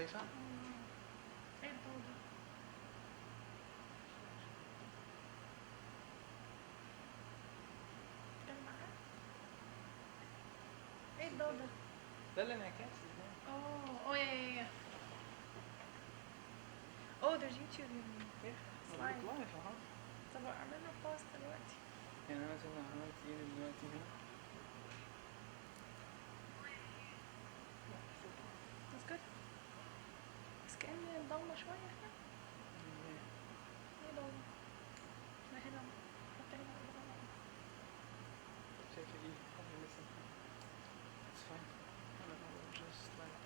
شايفة؟ ايه الضوء ده؟ ده معاه؟ ايه الضوء ده؟ ده الانعكاس ازاي؟ Oh, yeah, yeah. Oh, there's YouTube in ايه It's موجود live. لايف اهو. طب اعمل له باست دلوقتي. يعني انا مثلا لو عملت ايدي دلوقتي هنا. لا صوت واضح. That's good. بس كأن ضلمة شوية هنا. ليه؟ ايه ضلمة؟ احنا هنا حتى هنا ضلمة. شايفة ايدي حاجة لسه محددة. It's fine. I don't know, just like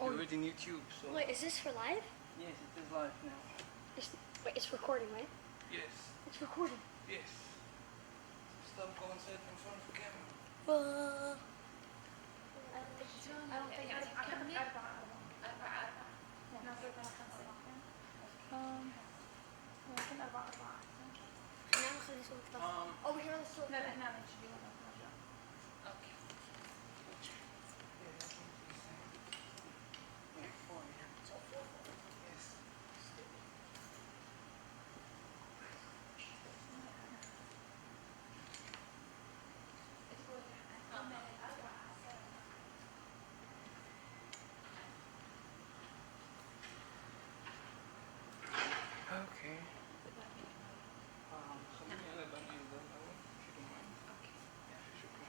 You're already in YouTube, so... Wait, is this for live? Yes, it is live now. Wait, it's recording, right? Yes. It's recording. Yes. Stop going straight in front of the camera. I don't think أعتقد 4 ناخذ 5 ممكن 4 أحسن. ناخذ صوت أو مش هذا الصوت. لا هنا نشتري ولا نرجع. Okay. Okay. خليني أنا بنقل ده الأول if you don't mind. Okay. Yeah, شكرا.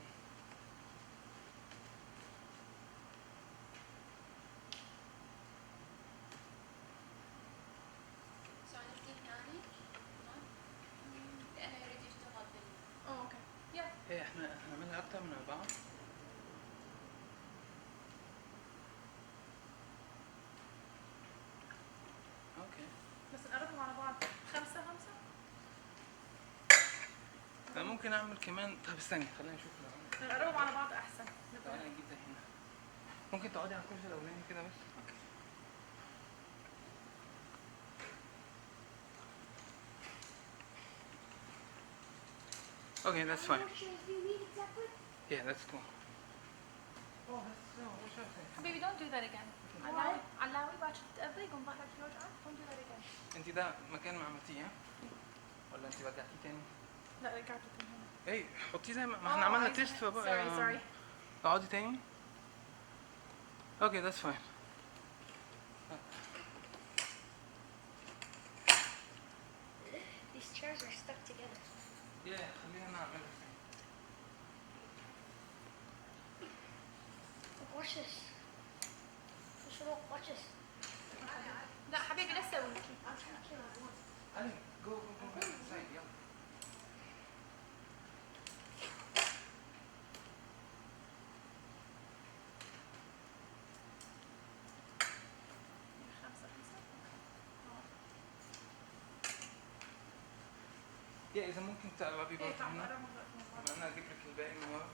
ايه احنا هنعملها أكتر من 4. اوكي. بس نقربهم على بعض 5 أنا ممكن أعمل كمان. طب استني خلينا نشوف نقربهم على بعض أحسن. تعالى نجيب ده هنا. ممكن تقعدي على الكرسي الأولاني كده بس. Okay, that's fine. Yeah, that's cool. Oh, that's so. What should I say? حبيبي don't do that again. علاوي باكر تتأذى يقوم ظهرك يوجعك. Don't do that again. انت ده مكان ما عملتيه ها؟ ولا انت رجعتيه تاني؟ لا رجعته هنا. ايه حطيه زي ما احنا عملنا تيست فبقى. Sorry. اقعدي تاني. Okay, that's fine. These chairs are stuck together. Yeah, خلينا نعملها. Watch this. Watch this. لا حبيبي لا تسوي. علي go inside يلا. يا إذا ممكن تقربي برضه هنا. أنا أجيب لك الباقي من ورا.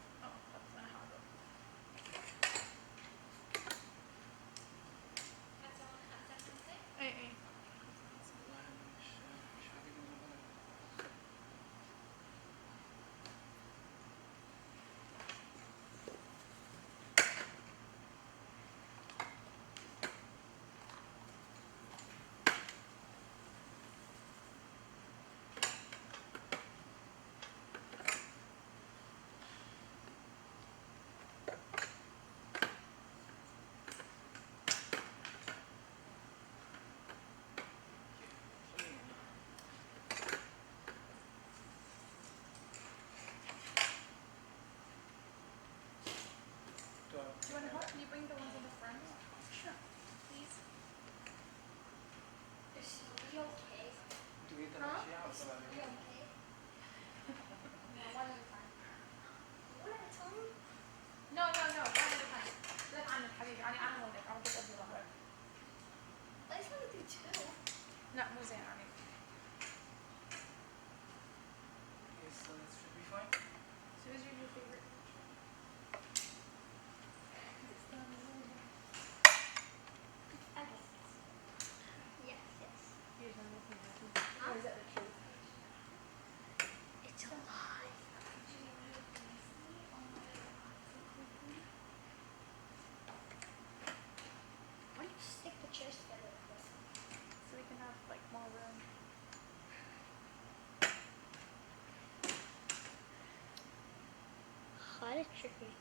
It's tricky.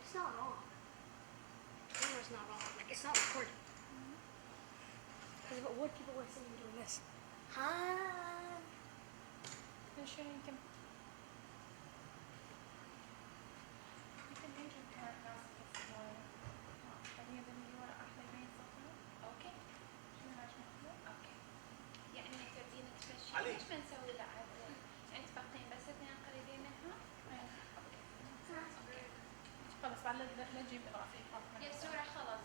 It's not wrong. The camera's not wrong. Like, it's not recording. Because what people were saying doing this. خلاص بعد لا تجيب إضافي. يا الصورة خلاص.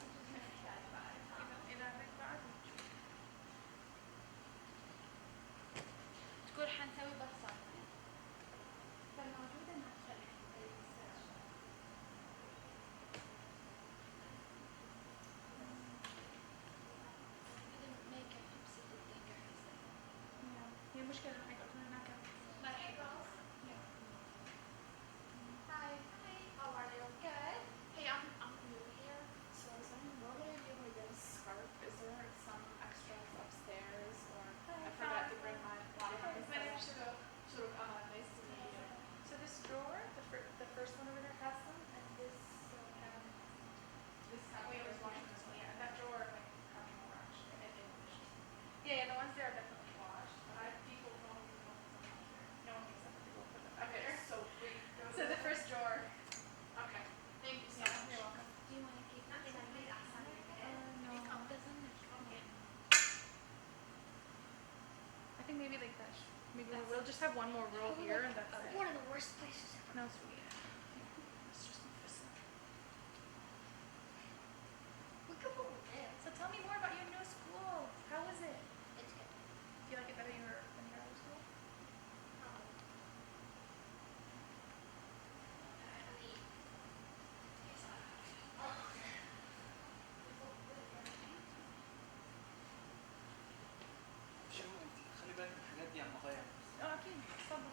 they'll just have one more row Probably here, like and that's it. one of the worst places ever. No, sweet. It's just interesting. Look at what we live. So tell me more about your new school. How was it? It's good. Do you like it better than your other school? I mean, it's شو انت خلي بالك من الحاجات دي يا عم غاية. اه اكيد اتفضل.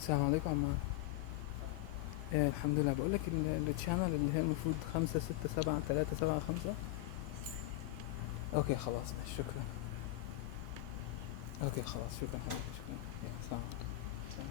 السلام عليكم عمار. الحمد لله. بقول لك التشانل اللي هي المفروض 5 6 7 3 7 5. اوكي خلاص ماشي، شكرا. اوكي خلاص، شكرا حبيبي، شكرا. يلا، السلام عليكم. سلام.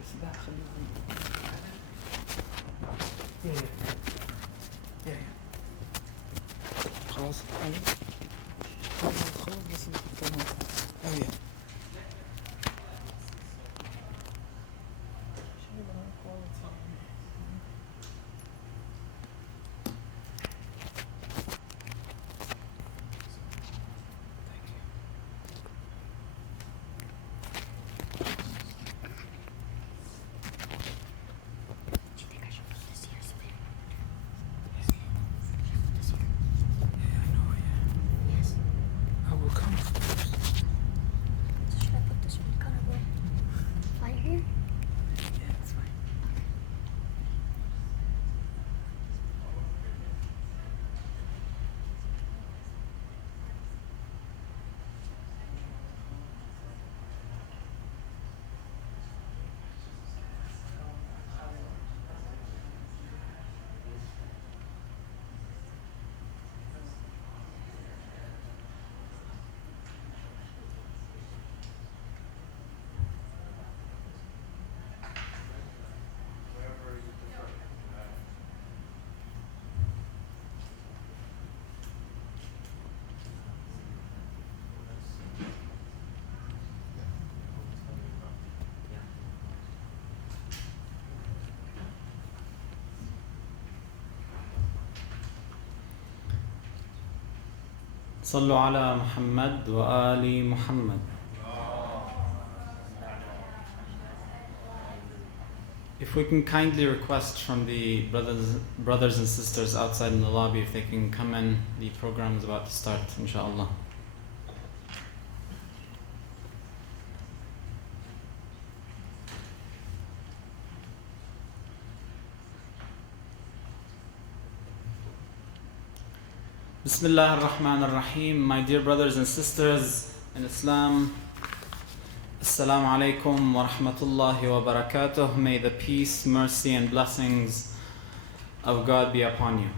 بس ده هخليه يا خلاص خلاص بس تمام ايوه Do you think I should put this here so they Yes. I will come. So should I put this one kind of right here? Yeah, that's fine. صلوا على محمد وآل محمد. If we can kindly request from the brothers and sisters outside in the lobby if they can come in, the program is about to start, inshallah. Bismillah ar-Rahman ar-Rahim. My dear brothers and sisters in Islam, Assalamu alaikum wa rahmatullahi wa barakatuh. May the peace, mercy and blessings of God be upon you.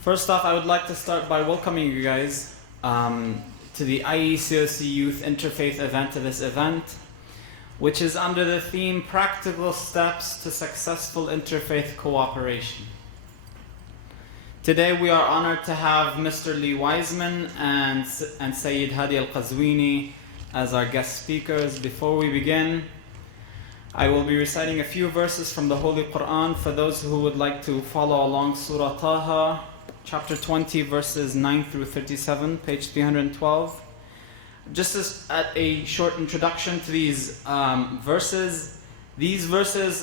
First off, I would like to start by welcoming you guys to the IECOC Youth Interfaith event, which is under the theme Practical Steps to Successful Interfaith Cooperation. Today we are honored to have Mr. Lee Weissman and Sayed Hadi al-Qazwini as our guest speakers. Before we begin, I will be reciting a few verses from the Holy Quran for those who would like to follow along. Surah Taha, chapter 20, verses 9 through 37, page 312. Just as a short introduction to these verses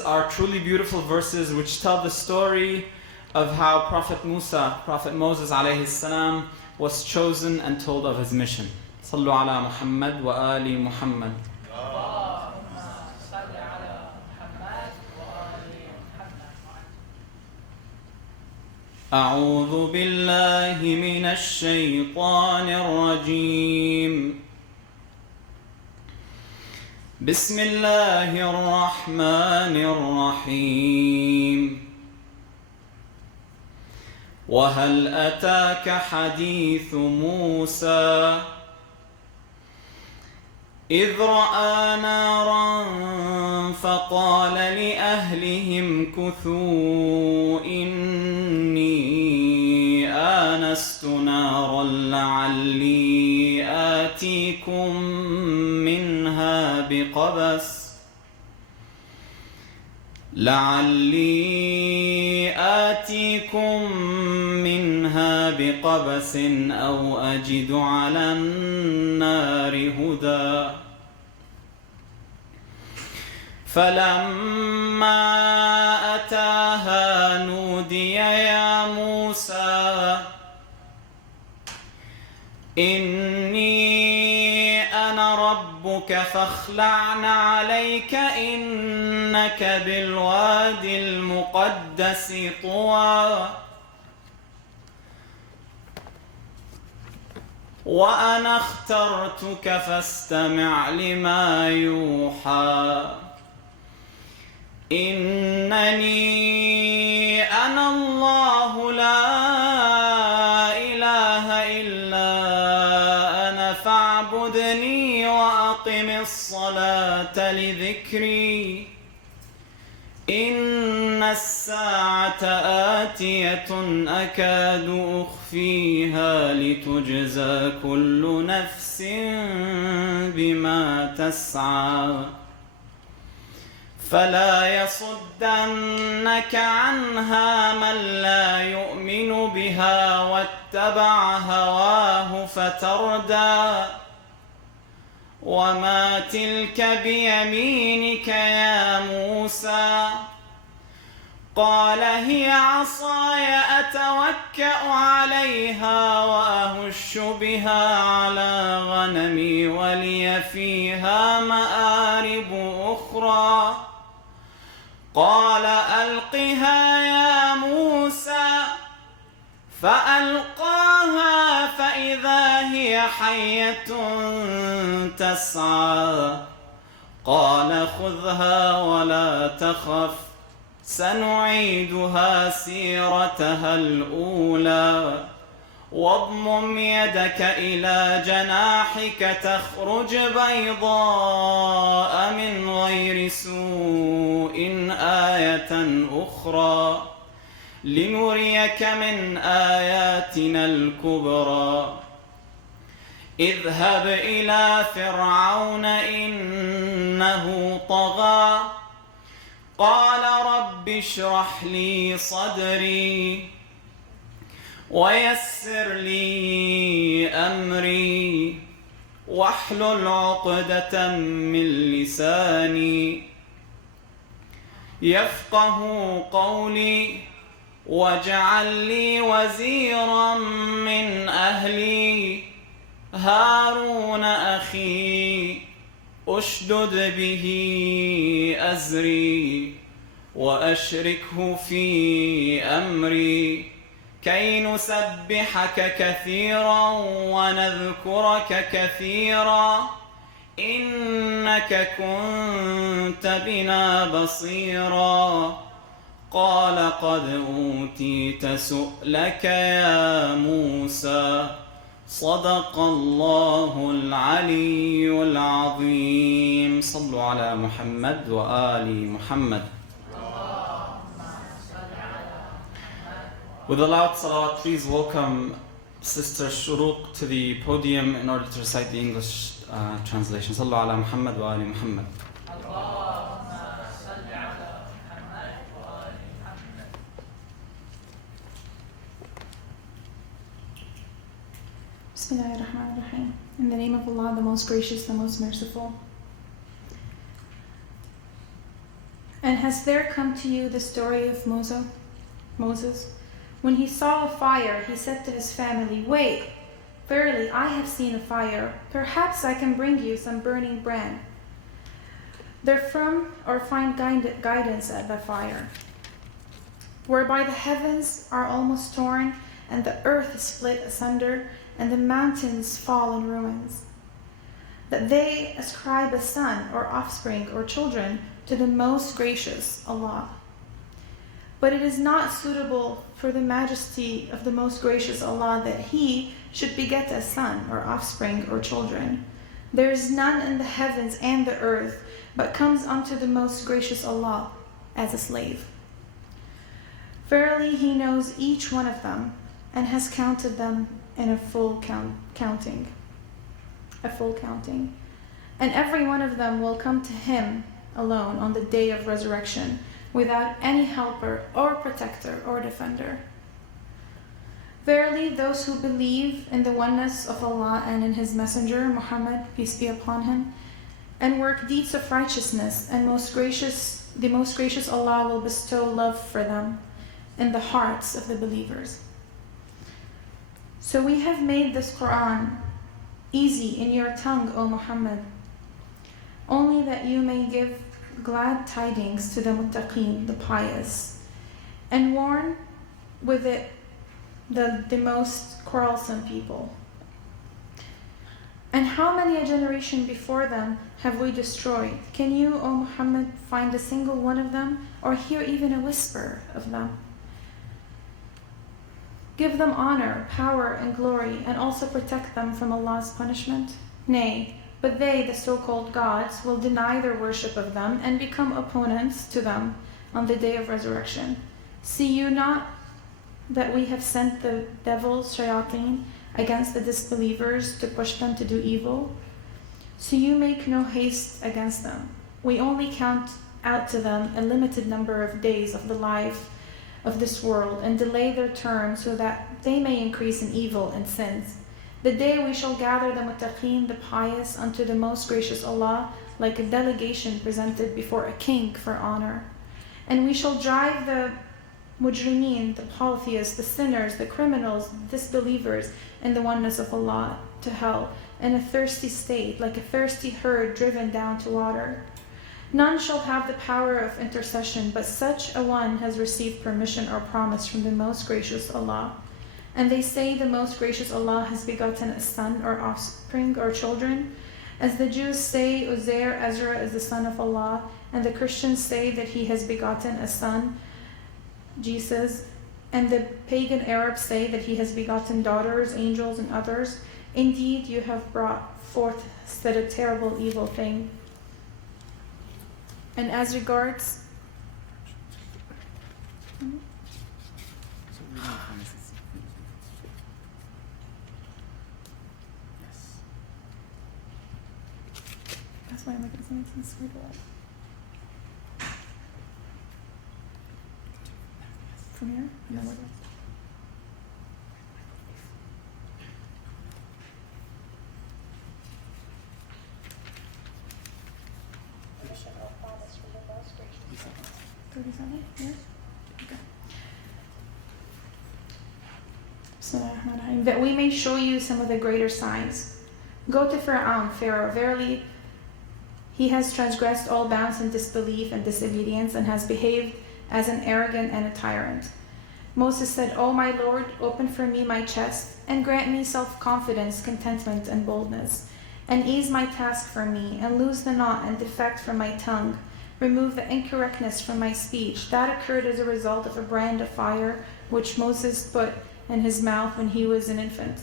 are truly beautiful verses which tell the story of how Prophet Moses alayhi salam was chosen and told of his mission. Sallu ala Muhammad wa ali Muhammad. أعوذ بالله من الشيطان الرجيم. بسم الله الرحمن الرحيم. وهل أتاك حديث موسى إذ رأى نارا فقال لأهلهم كثوا إني آنست نارا لعلي آتيكم منها بقبس أو أجد على النار هدى. فلما أتاها نودي يا موسى إني أنا ربك فاخلع عليك إنك بالوادي المقدس طوى وأنا اخترتك فاستمع لما يوحى إنني أنا الله لا إله إلا أنا فاعبدني وأقم الصلاة لذكري إن الساعة آتية أكاد أخفيها لتجزى كل نفس بما تسعى فلا يصدنك عنها من لا يؤمن بها واتبع هواه فتردى وما تلك بيمينك يا موسى قال هي عصاي أتوكأ عليها وأهش بها على غنمي ولي فيها مآرب أخرى قال ألقها يا موسى فألقاها فإذا هي حية تسعى قال خذها ولا تخف سنعيدها سيرتها الأولى واضمم يدك إلى جناحك تخرج بيضاء من غير سوء آية أخرى لنريك من آياتنا الكبرى اذهب إلى فرعون إنه طغى قال رب اشرح لي صدري ويسر لي أمري واحلل عقدة من لساني يفقه قولي واجعل لي وزيرا من أهلي هارون أخي أشدد به أزري وأشركه في أمري كي نسبحك كثيرا ونذكرك كثيرا إنك كنت بنا بصيرا قال قد أوتيت سؤلك يا موسى صدق الله العلي العظيم صلوا على محمد وآل محمد. With a loud salawat, please welcome Sister Shuruq to the podium in order to recite the English translation. صلوا على محمد وآل محمد. Bismillahirrahmanirrahim. In the name of Allah, the most gracious, the most merciful. And has there come to you the story of Moses? When he saw a fire, he said to his family, "Wait, verily I have seen a fire. Perhaps I can bring you some burning brand therefrom, or find guidance at the fire, whereby the heavens are almost torn, and the earth is split asunder, and the mountains fall in ruins, that they ascribe a son or offspring or children to the most gracious Allah. But it is not suitable for the majesty of the most gracious Allah that he should beget a son or offspring or children. There is none in the heavens and the earth, but comes unto the most gracious Allah as a slave. Verily he knows each one of them, and has counted them in a full counting. And every one of them will come to him alone on the day of resurrection, without any helper or protector or defender. Verily those who believe in the oneness of Allah and in his messenger Muhammad, peace be upon him, and work deeds of righteousness, and the most gracious Allah will bestow love for them in the hearts of the believers. So we have made this Quran easy in your tongue, O Muhammad, only that you may give glad tidings to the muttaqeen, the pious, and warn with it the most quarrelsome people. And how many a generation before them have we destroyed? Can you, O Muhammad, find a single one of them, or hear even a whisper of them? Give them honor, power, and glory, and also protect them from Allah's punishment? Nay, but they, the so-called gods, will deny their worship of them and become opponents to them on the day of resurrection. See you not that we have sent the devils, shayateen, against the disbelievers to push them to do evil? So you make no haste against them. We only count out to them a limited number of days of the life of this world and delay their turn so that they may increase in evil and sins. The day we shall gather the muttaqeen, the pious, unto the most gracious Allah, like a delegation presented before a king for honor. And we shall drive the mujrimeen, the polytheists, the sinners, the criminals, the disbelievers in the oneness of Allah to hell, in a thirsty state, like a thirsty herd driven down to water. None shall have the power of intercession, but such a one has received permission or promise from the most gracious Allah. And they say the most gracious Allah has begotten a son or offspring or children. As the Jews say Uzair, Ezra is the son of Allah, and the Christians say that he has begotten a son, Jesus, and the pagan Arabs say that he has begotten daughters, angels, and others. Indeed, you have brought forth said a terrible evil thing. And as regards that's why I'm making sense for that. From here? No, what else? That we may show you some of the greater signs. Go to Pharaoh, verily he has transgressed all bounds in disbelief and disobedience and has behaved as an arrogant and a tyrant. Moses said, O my Lord, open for me my chest and grant me self-confidence, contentment, and boldness, and ease my task for me, and loose the knot and defect from my tongue. Remove the incorrectness from my speech. That occurred as a result of a brand of fire which Moses put in his mouth when he was an infant.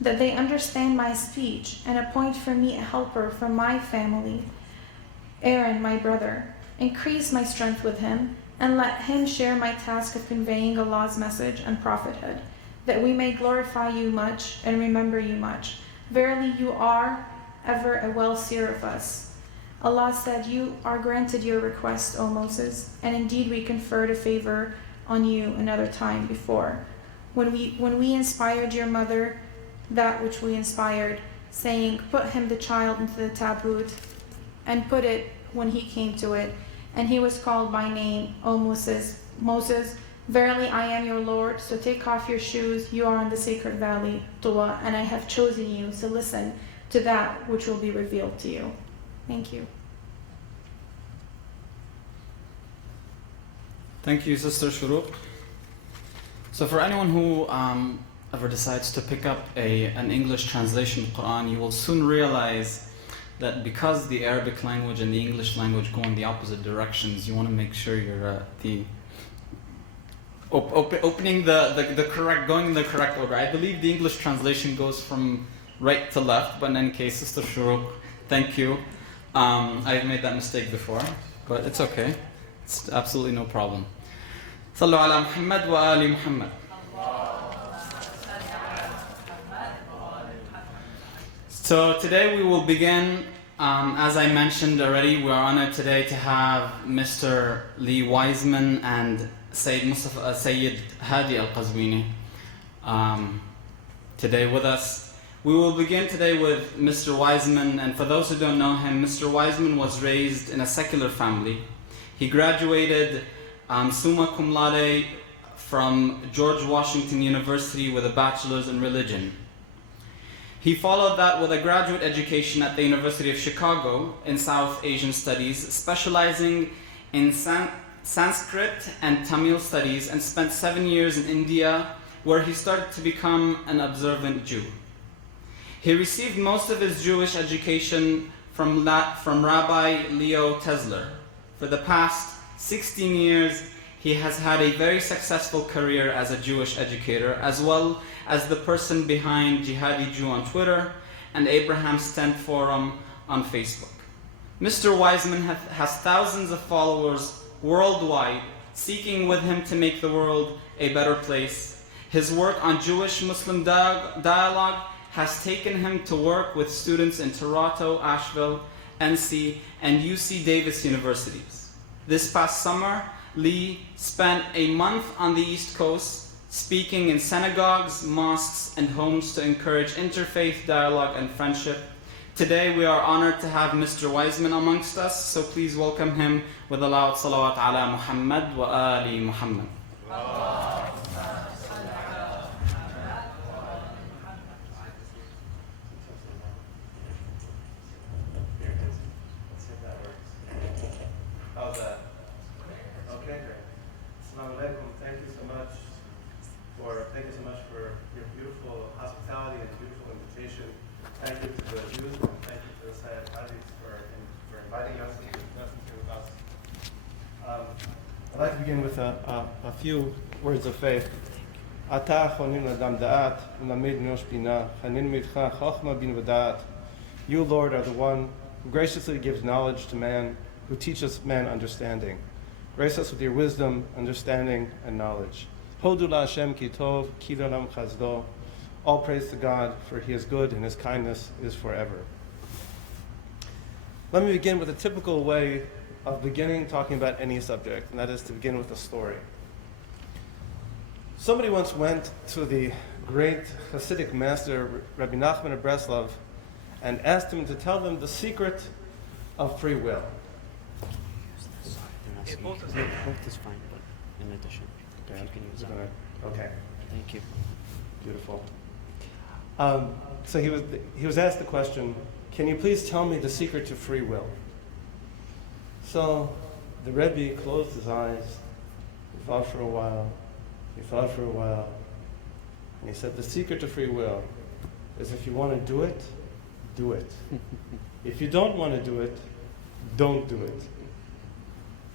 That they understand my speech and appoint for me a helper from my family, Aaron, my brother. Increase my strength with him, and let him share my task of conveying Allah's message and prophethood, that we may glorify you much and remember you much. Verily you are ever a well-seer of us. Allah said, you are granted your request, O Moses, and indeed we conferred a favor on you another time before, when we inspired your mother that which we inspired, saying, put him the child into the tabut, and put it when he came to it, and he was called by name, O Moses, verily I am your Lord, so take off your shoes, you are in the sacred valley, Tuwa, and I have chosen you, so listen to that which will be revealed to you. Thank you. Thank you, Sister Shuruq. So for anyone who ever decides to pick up an English translation of the Quran, you will soon realize that because the Arabic language and the English language go in the opposite directions, you want to make sure you're opening the correct, going in the correct order. I believe the English translation goes from right to left, but in any case, Sister Shuruq, thank you. I've made that mistake before, but it's okay. It's absolutely no problem. Sallu ala Muhammad wa ali Muhammad. So today we will begin, as I mentioned already, we are honored today to have Mr. Lee Weissman and Sayed Hadi al-Qazwini today with us. We will begin today with Mr. Weissman, and for those who don't know him, Mr. Weissman was raised in a secular family. He graduated summa cum laude from George Washington University with a bachelor's in religion. He followed that with a graduate education at the University of Chicago in South Asian Studies, specializing in Sanskrit and Tamil studies, and spent 7 years in India, where he started to become an observant Jew. He received most of his Jewish education from Rabbi Leo Tesler. For the past 16 years, he has had a very successful career as a Jewish educator, as well as the person behind Jihadi Jew on Twitter and Abraham's Tent Forum on Facebook. Mr. Weissman has thousands of followers worldwide, seeking with him to make the world a better place. His work on Jewish-Muslim dialogue has taken him to work with students in Toronto, Asheville, NC, and UC Davis universities. This past summer, Lee spent a month on the East Coast speaking in synagogues, mosques, and homes to encourage interfaith dialogue and friendship. Today we are honored to have Mr. Weissman amongst us, so please welcome him with a loud salawat ala Muhammad wa ali Muhammad. How's that? Okay, great. Assalamu alaikum. Thank you so much for your beautiful hospitality and beautiful invitation. Thank you to the Jews and thank you to the Sayed Hadi for inviting us and listening to us. I'd like to begin with a few words of faith. You, Lord, are the one who graciously gives knowledge to man, who teaches man understanding. Grace us with your wisdom, understanding, and knowledge. Hodu la Hashem ki tov, ki l'olam chazdo. All praise to God, for he is good and his kindness is forever. Let me begin with a typical way of beginning talking about any subject, and that is to begin with a story. Somebody once went to the great Hasidic master, Rabbi Nachman of Breslov, and asked him to tell them the secret of free will. Both is fine, but in addition, if you can use that. Okay. Thank you. Beautiful. So he was asked the question, can you please tell me the secret to free will? So the Rebbe closed his eyes, he thought for a while, and he said, the secret to free will is if you want to do it, do it. If you don't want to do it, don't do it.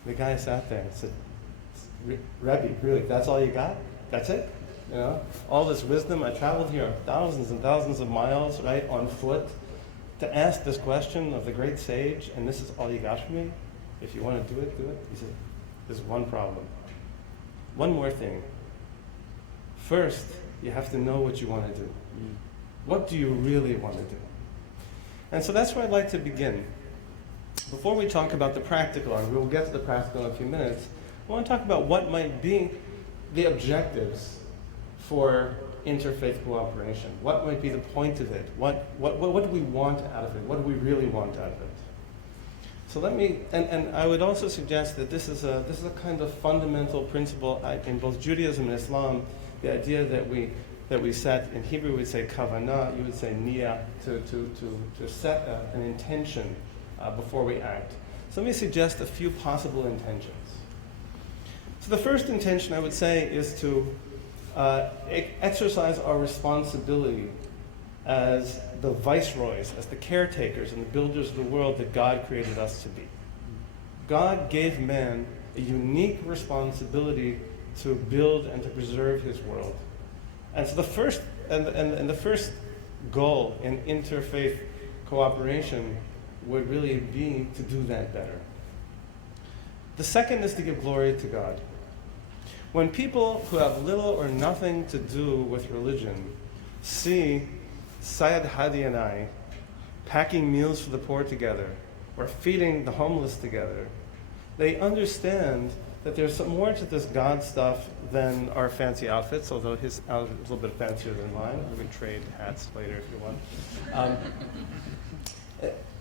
The guy sat there and said, Rebbe, really, that's all you got? That's it? You know, all this wisdom, I traveled here thousands and thousands of miles, right, on foot, to ask this question of the great sage, and this is all you got for me? If you want to do it, do it? He said, there's one problem. One more thing. First, you have to know what you want to do. What do you really want to do? And so that's where I'd like to begin. Before we talk about the practical, and we'll get to the practical in a few minutes, I want to talk about what might be the objectives for interfaith cooperation. What might be the point of it? What do we want out of it? What do we really want out of it? So let me, and I would also suggest that this is a kind of fundamental principle in both Judaism and Islam, the idea that we set, in Hebrew we'd say kavanah, you would say niyah, to set an intention before we act. So let me suggest a few possible intentions. So the first intention I would say is to exercise our responsibility as the viceroys, as the caretakers and the builders of the world that God created us to be. God gave man a unique responsibility to build and to preserve his world. And so the first and the first goal in interfaith cooperation would really be to do that better. The second is to give glory to God. When people who have little or nothing to do with religion see Sayed Hadi and I packing meals for the poor together or feeding the homeless together, they understand that there's more to this God stuff than our fancy outfits, although his outfit is a little bit fancier than mine. We can trade hats later if you want.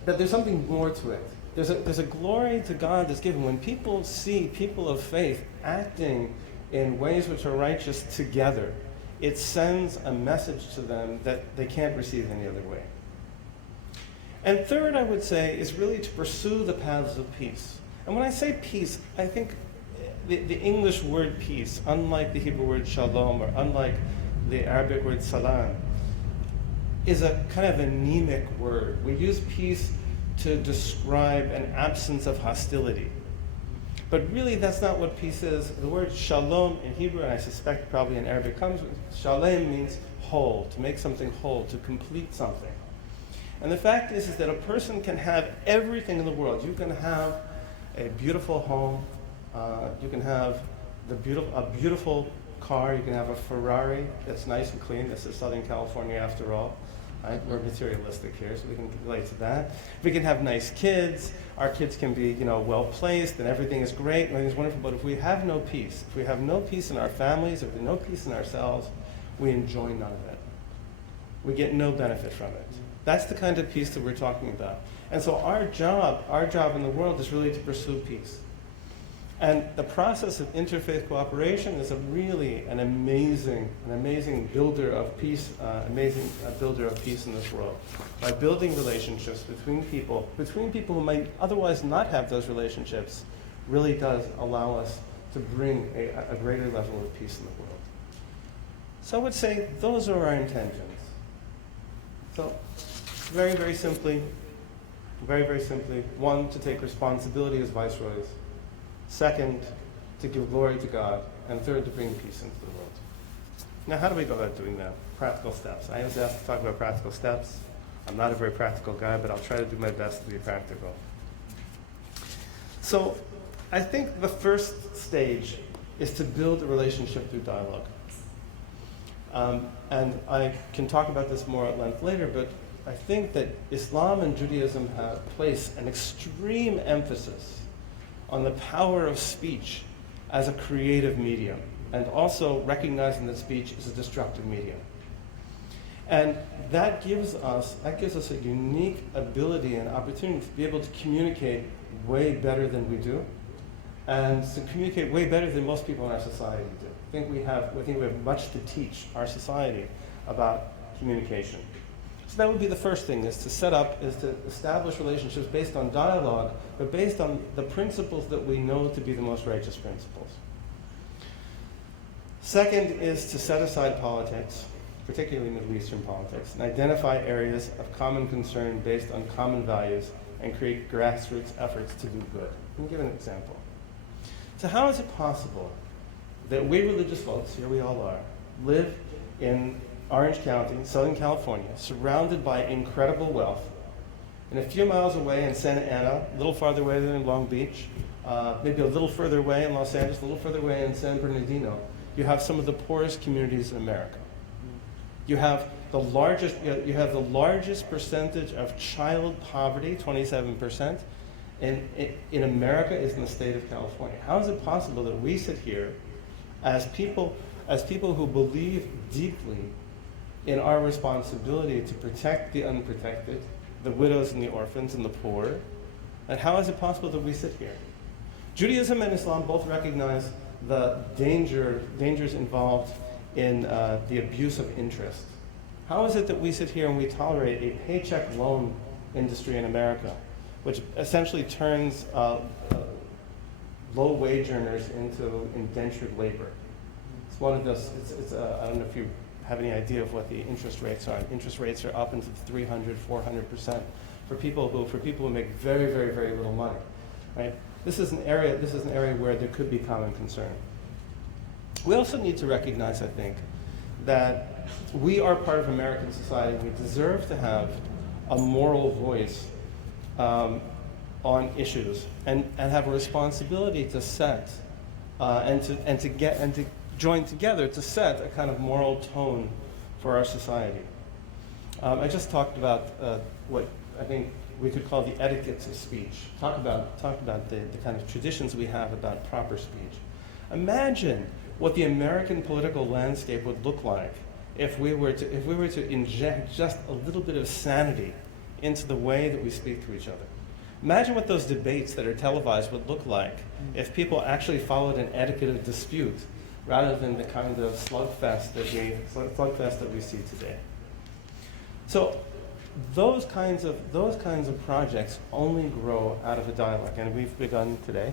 That there's something more to it. There's a glory to God that's given. When people see people of faith acting in ways which are righteous together, it sends a message to them that they can't receive any other way. And third, I would say, is really to pursue the paths of peace. And when I say peace, I think the English word peace, unlike the Hebrew word shalom, or unlike the Arabic word salam, is a kind of anemic word. We use peace to describe an absence of hostility. But really, that's not what peace is. The word shalom in Hebrew, and I suspect probably in Arabic comes with, shalem means whole, to make something whole, to complete something. And the fact is that a person can have everything in the world. You can have a beautiful home, you can have a beautiful car, you can have a Ferrari that's nice and clean. This is Southern California after all. Right? We're materialistic here, so we can relate to that. We can have nice kids. Our kids can be, well placed, and everything is great, and everything's wonderful. But if we have no peace, if we have no peace in our families, if we have no peace in ourselves, we enjoy none of it. We get no benefit from it. That's the kind of peace that we're talking about. And so our job in the world is really to pursue peace. And the process of interfaith cooperation is an amazing builder of peace, builder of peace in this world. By building relationships between people who might otherwise not have those relationships, really does allow us to bring a greater level of peace in the world. So I would say those are our intentions. So very, very simply, one, to take responsibility as viceroys. Second, to give glory to God. And third, to bring peace into the world. Now, how do we go about doing that? Practical steps. I was asked to talk about practical steps. I'm not a very practical guy, but I'll try to do my best to be practical. So, I think the first stage is to build a relationship through dialogue. And I can talk about this more at length later, but I think that Islam and Judaism place an extreme emphasis on the power of speech as a creative medium, and also recognizing that speech is a destructive medium. And that gives us a unique ability and opportunity to be able to communicate way better than we do, and to communicate way better than most people in our society do. I think we have much to teach our society about communication. So that would be the first thing, is to establish relationships based on dialogue, but based on the principles that we know to be the most righteous principles. Second is to set aside politics, particularly Middle Eastern politics, and identify areas of common concern based on common values and create grassroots efforts to do good. Let me give an example. So how is it possible that we religious folks, here we all are, live in Orange County, Southern California, surrounded by incredible wealth, and a few miles away in Santa Ana, a little farther away than in Long Beach, maybe a little further away in Los Angeles, a little further away in San Bernardino, you have some of the poorest communities in America. You have the largest percentage of child poverty, 27%, in America is in the state of California. How is it possible that we sit here as people who believe deeply in our responsibility to protect the unprotected, the widows and the orphans and the poor, and how is it possible that we sit here? Judaism and Islam both recognize the dangers involved in the abuse of interest. How is it that we sit here and we tolerate a paycheck loan industry in America, which essentially turns low-wage earners into indentured labor? It's one of those, I don't know if you have any idea of what the interest rates are. Interest rates are up into 300, 400% for people who make very, very, very little money, right? This is an area where there could be common concern. We also need to recognize, I think, that we are part of American society. We deserve to have a moral voice on issues, and have a responsibility to set and to join together to set a kind of moral tone for our society. I just talked about what I think we could call the etiquettes of speech. Talk about the kind of traditions we have about proper speech. Imagine what the American political landscape would look like if we were to inject just a little bit of sanity into the way that we speak to each other. Imagine what those debates that are televised would look like if people actually followed an etiquette of dispute rather than the kind of slugfest that we see today. So those kinds of projects only grow out of a dialogue, and we've begun today.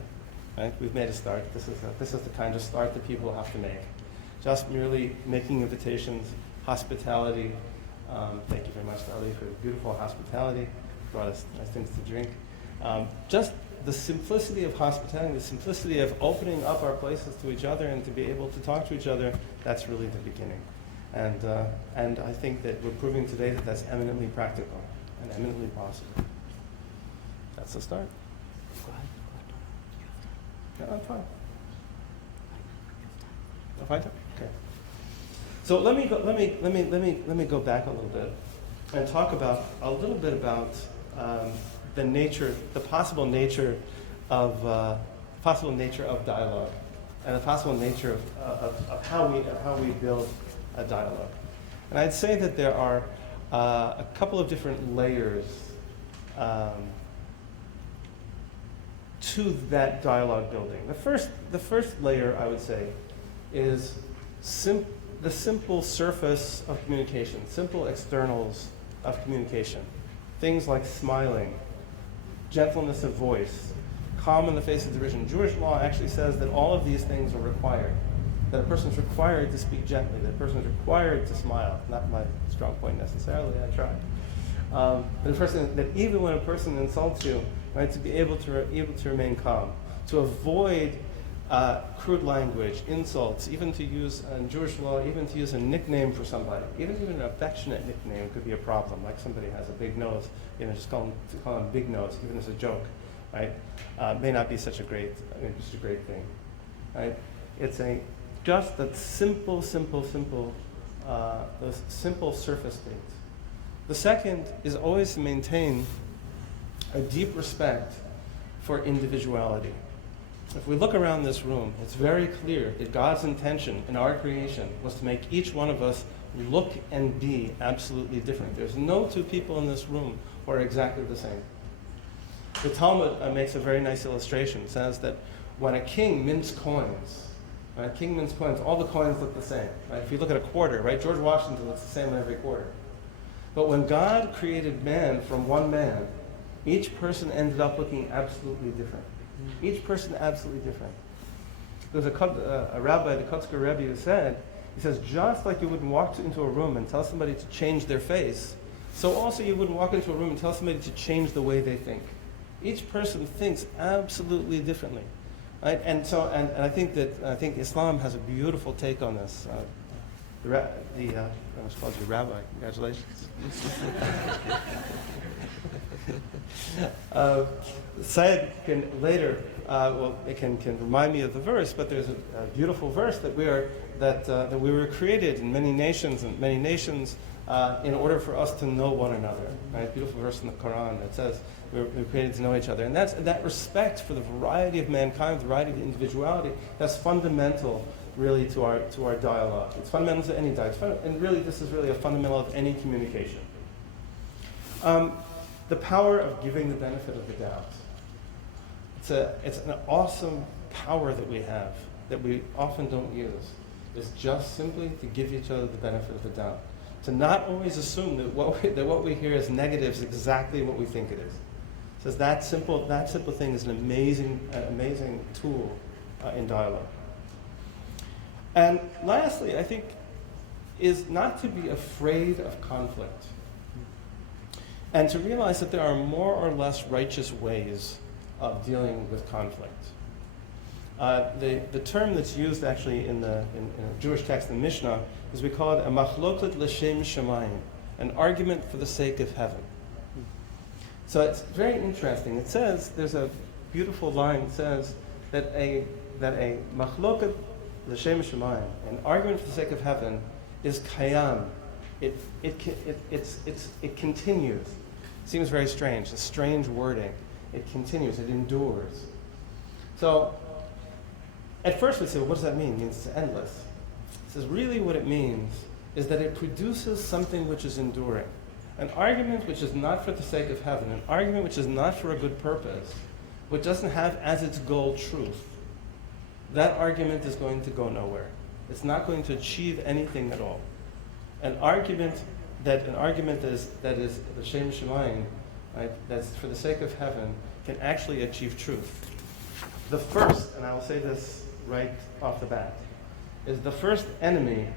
Right? We've made a start. This is the kind of start that people have to make. Just merely making invitations, hospitality, Thank you very much, Ali, for beautiful hospitality. Brought us nice things to drink. Just the simplicity of hospitality, the simplicity of opening up our places to each other and to be able to talk to each other, that's really the beginning. And I think that we're proving today that that's eminently practical and eminently possible. That's the start. Go ahead. Yeah, I'm fine. I'm fine. Okay. So let me go back a little bit and talk about a little bit about the possible nature of dialogue, and the possible nature of how we build a dialogue. And I'd say that there are a couple of different layers to that dialogue building. The first layer, I would say, is the simple surface of communication, simple externals of communication. Things like smiling, gentleness of voice, calm in the face of derision. Jewish law actually says that all of these things are required. That a person is required to speak gently, that a person is required to smile. Not my strong point necessarily, I try. That even when a person insults you, right, to be able to remain calm, to avoid crude language, insults, even to use, in Jewish law, even to use a nickname for somebody, even an affectionate nickname could be a problem, like somebody has a big nose, just call them Big Nose, even as a joke, right? May not be such a great thing, right? It's just that simple, those simple surface things. The second is always to maintain a deep respect for individuality. If we look around this room, it's very clear that God's intention in our creation was to make each one of us look and be absolutely different. There's no two people in this room who are exactly the same. The Talmud makes a very nice illustration. It says that when a king mints coins, right, all the coins look the same. Right? If you look at a quarter, right, George Washington looks the same on every quarter. But when God created man from one man, each person ended up looking absolutely different. Each person absolutely different. There's a rabbi, the Kotzker Rebbe, who said, he says, just like you wouldn't walk into a room and tell somebody to change their face, so also you wouldn't walk into a room and tell somebody to change the way they think. Each person thinks absolutely differently. Right? And I think Islam has a beautiful take on this. I was called you rabbi. Congratulations. Sayed can later, it can remind me of the verse, but there's a beautiful verse that we were created in many nations in order for us to know one another. Right? Beautiful verse in the Quran that says we're created to know each other, and that respect for the variety of mankind, the variety of individuality, that's fundamental, really, to our dialogue. It's fundamental to any dialogue, and really, this is really a fundamental of any communication. The power of giving the benefit of the doubt. It's an awesome power that we have that we often don't use. It's just simply to give each other the benefit of the doubt. To not always assume that what we hear as negative is exactly what we think it is. It says that simple thing is an amazing tool in dialogue. And lastly, I think, is not to be afraid of conflict. And to realize that there are more or less righteous ways of dealing with conflict. The term that's used actually in a Jewish text in Mishnah is we call it a machloket l'shem shamayim, an argument for the sake of heaven. So it's very interesting. It says, there's a beautiful line that says that a machloket l'shem shamayim, an argument for the sake of heaven, is kayam. It continues. Seems very strange, a strange wording. It continues, it endures. So, at first we say, well, what does that mean? It means it's endless. It says, really what it means is that it produces something which is enduring. An argument which is not for the sake of heaven, an argument which is not for a good purpose, which doesn't have as its goal truth, that argument is going to go nowhere. It's not going to achieve anything at all. An argument that is the Shem Shemayim, right, that's for the sake of heaven, can actually achieve truth. The first, and I will say this right off the bat, is the first enemy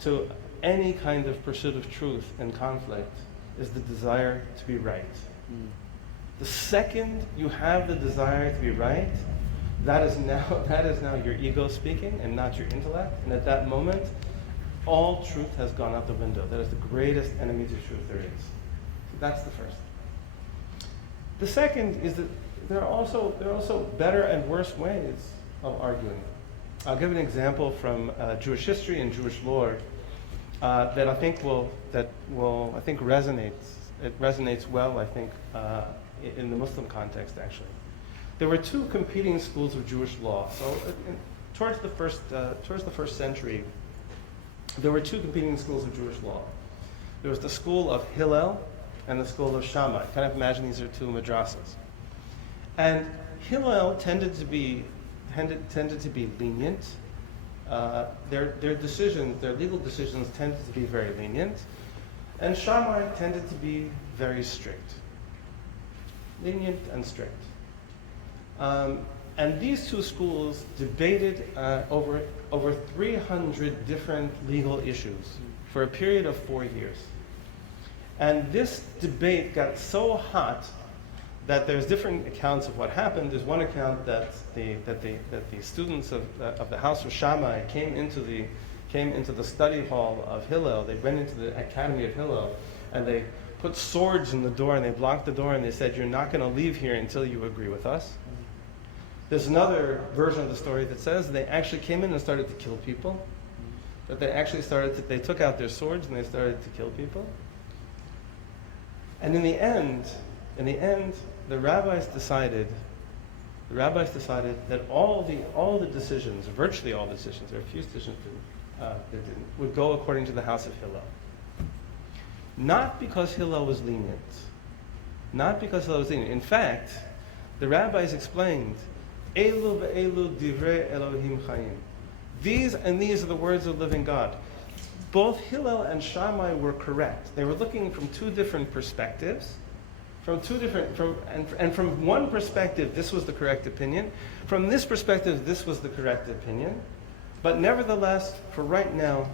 to any kind of pursuit of truth in conflict is the desire to be right. The second you have the desire to be right, that is now your ego speaking and not your intellect. And at that moment, all truth has gone out the window. That is the greatest enemy to truth there is. So that's the first. The second is that there are also better and worse ways of arguing. I'll give an example from Jewish history and Jewish lore that I think resonates. It resonates well, I think, in the Muslim context, actually. There were two competing schools of Jewish law. So, towards the first century, there were two competing schools of Jewish law. There was the school of Hillel and the school of Shammai. Kind of imagine these are two madrasas. And Hillel tended to be lenient. Their legal decisions tended to be very lenient, and Shammai tended to be very strict, lenient and strict. And these two schools debated over 300 different legal issues for a period of 4 years. And this debate got so hot that there's different accounts of what happened. There's one account that the students of the house of Shammai came into the study hall of Hillel. They went into the academy of Hillel, and they put swords in the door, and they blocked the door, and they said, "You're not going to leave here until you agree with us." There's another version of the story that says they actually came in and started to kill people. That they took out their swords and they started to kill people. And in the end, the rabbis decided that all the decisions, virtually all the decisions, there are a few decisions that didn't, would go according to the house of Hillel. Not because Hillel was lenient. In fact, the rabbis explained, Elu ve'elu divrei Elohim chayim. These are the words of the living God. Both Hillel and Shammai were correct. They were looking from two different perspectives. From one perspective, this was the correct opinion. From this perspective, this was the correct opinion. But nevertheless, for right now,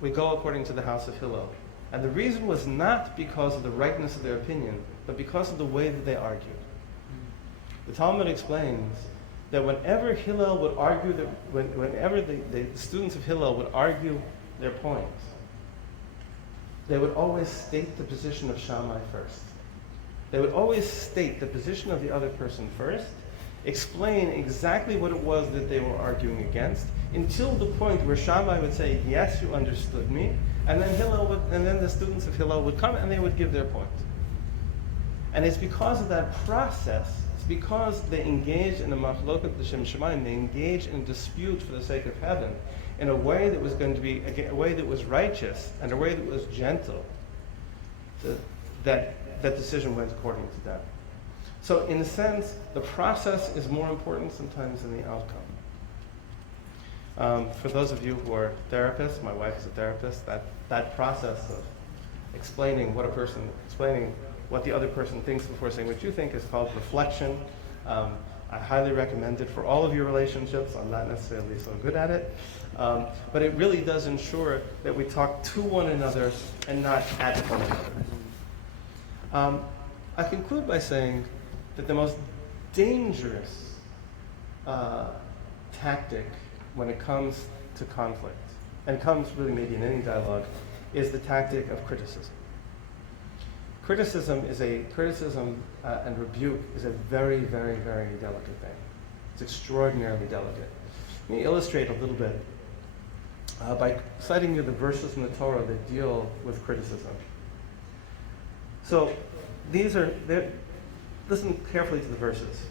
we go according to the house of Hillel. And the reason was not because of the rightness of their opinion, but because of the way that they argued. The Talmud explains that whenever Hillel would argue, whenever the students of Hillel would argue their points, they would always state the position of Shammai first. They would always state the position of the other person first, explain exactly what it was that they were arguing against, until the point where Shammai would say, "Yes, you understood me," and then the students of Hillel would come and they would give their point. And it's because of that process, it's because they engaged in a machloket l'shem shamayim, they engaged in a dispute for the sake of heaven, in a way that was going to be a way that was righteous and a way that was gentle, that decision went according to them. So in a sense, the process is more important sometimes than the outcome. For those of you who are therapists, my wife is a therapist, that process of explaining what the other person thinks before saying what you think is called reflection. I highly recommend it for all of your relationships. I'm not necessarily so good at it. But it really does ensure that we talk to one another and not at one another. I conclude by saying that the most dangerous tactic when it comes to conflict, and comes really maybe in any dialogue, is the tactic of criticism. Criticism and rebuke is a very, very, very delicate thing. It's extraordinarily delicate. Let me illustrate a little bit by citing you the verses in the Torah that deal with criticism. So listen carefully to the verses.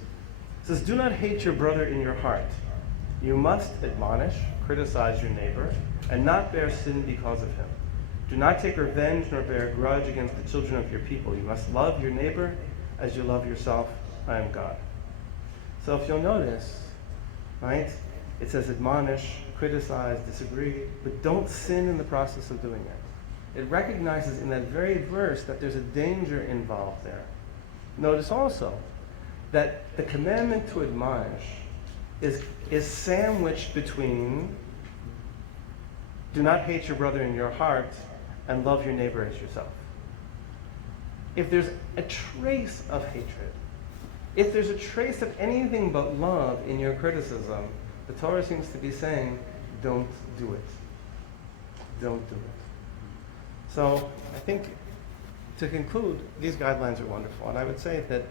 It says, "Do not hate your brother in your heart. You must admonish, criticize your neighbor, and not bear sin because of him. Do not take revenge nor bear a grudge against the children of your people. You must love your neighbor as you love yourself. I am God." So if you'll notice, right, it says admonish, criticize, disagree, but don't sin in the process of doing it. It recognizes in that very verse that there's a danger involved there. Notice also that the commandment to admonish is sandwiched between do not hate your brother in your heart and love your neighbor as yourself. If there's a trace of hatred, if there's a trace of anything but love in your criticism, the Torah seems to be saying, don't do it. Don't do it. So I think, to conclude, these guidelines are wonderful. And I would say that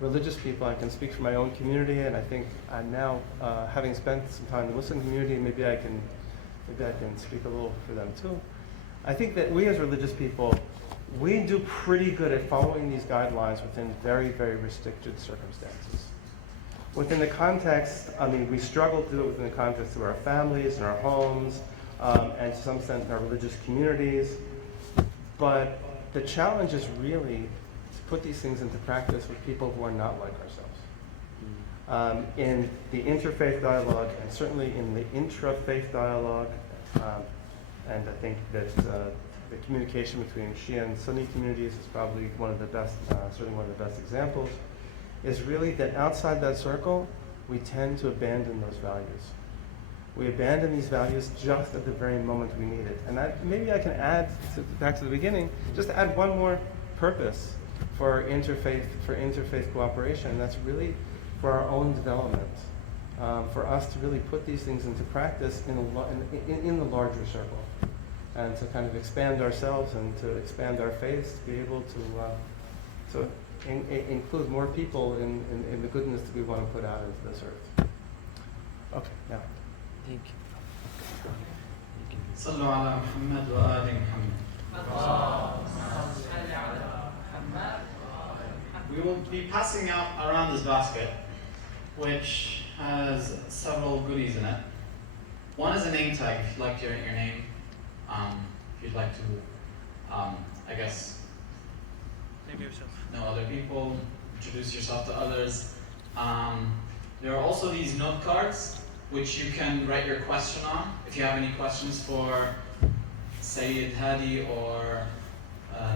religious people, I can speak for my own community, and I think I'm now, having spent some time in the Muslim community, maybe I can speak a little for them too. I think that we as religious people, we do pretty good at following these guidelines within very, very restricted circumstances. Within the context, I mean, we struggle to do it within the context of our families and our homes, and to some extent in our religious communities. But the challenge is really to put these things into practice with people who are not like ourselves. In the interfaith dialogue, and certainly in the intrafaith dialogue, and I think that the communication between Shia and Sunni communities is probably one of the best, certainly one of the best examples, is really that outside that circle, we tend to abandon those values. We abandon these values just at the very moment we need it. And maybe I can add, back to the beginning, just to add one more purpose for interfaith cooperation, and that's really for our own development, for us to really put these things into practice in the larger circle, and to kind of expand ourselves and to expand our faith, to be able to include more people in the goodness that we want to put out into this earth. Okay, now. Thank you. صلوا على محمد وآل محمد. We will be passing out around this basket, which has several goodies in it. One is a name tag, if you'd like to write your name. If you'd like to, I guess, Name yourself. know other people, introduce yourself to others. There are also these note cards, which you can write your question on. If you have any questions for Sayed Hadi or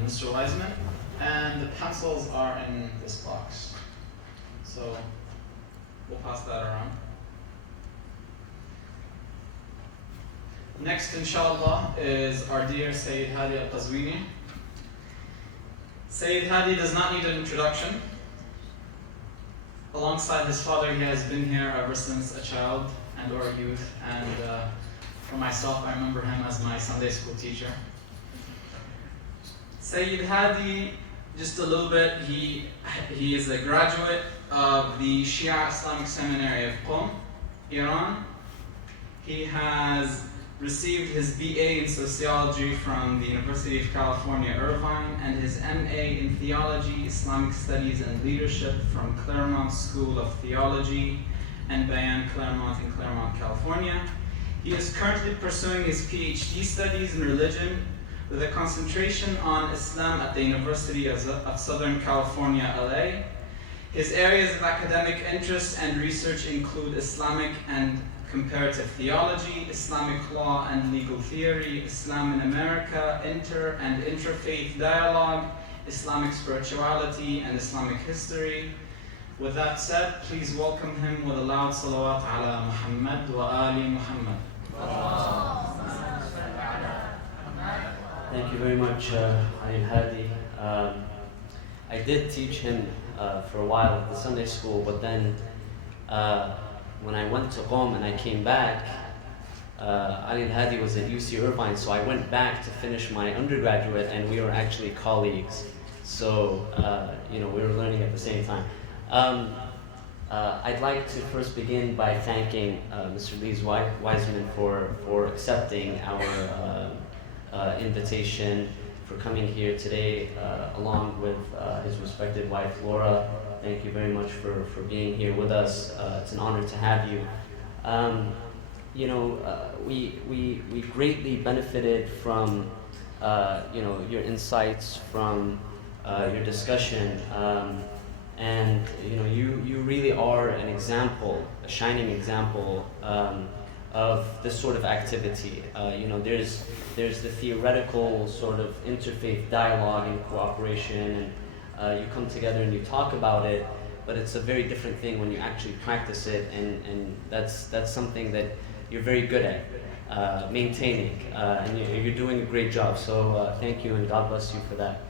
Mr. Weissman. And the pencils are in this box. So we'll pass that around. Next, inshallah, is our dear Sayed Hadi al-Qazwini. Sayed Hadi does not need an introduction. Alongside his father, he has been here ever since a child and or a youth. And for myself, I remember him as my Sunday school teacher. Sayed Hadi, just a little bit, he is a graduate of the Shia Islamic Seminary of Qom, Iran. He has received his BA in Sociology from the University of California, Irvine, and his MA in Theology, Islamic Studies, and Leadership from Claremont School of Theology and Bayan Claremont in Claremont, California. He is currently pursuing his PhD studies in religion with a concentration on Islam at the University of Southern California, LA. His areas of academic interest and research include Islamic and comparative theology, Islamic law and legal theory, Islam in America, inter and interfaith dialogue, Islamic spirituality, and Islamic history. With that said, please welcome him with a loud salawat ala Muhammad wa ali Muhammad. Thank you very much, Ayy Hadi. I did teach him for a while at the Sunday school, but then when I went to Qom and I came back, Ayy Hadi was at UC Irvine, so I went back to finish my undergraduate, and we were actually colleagues. So, we were learning at the same time. I'd like to first begin by thanking Mr. Lee Weissman for accepting our invitation, for coming here today along with his respected wife Laura. Thank you very much for being here with us. It's an honor to have you. We greatly benefited from your insights, from your discussion, and you really are an example, a shining example of this sort of activity. There's the theoretical sort of interfaith dialogue and cooperation, and you come together and you talk about it, but it's a very different thing when you actually practice it, and that's something that you're very good at. maintaining, and you're doing a great job. So thank you, and God bless you for that.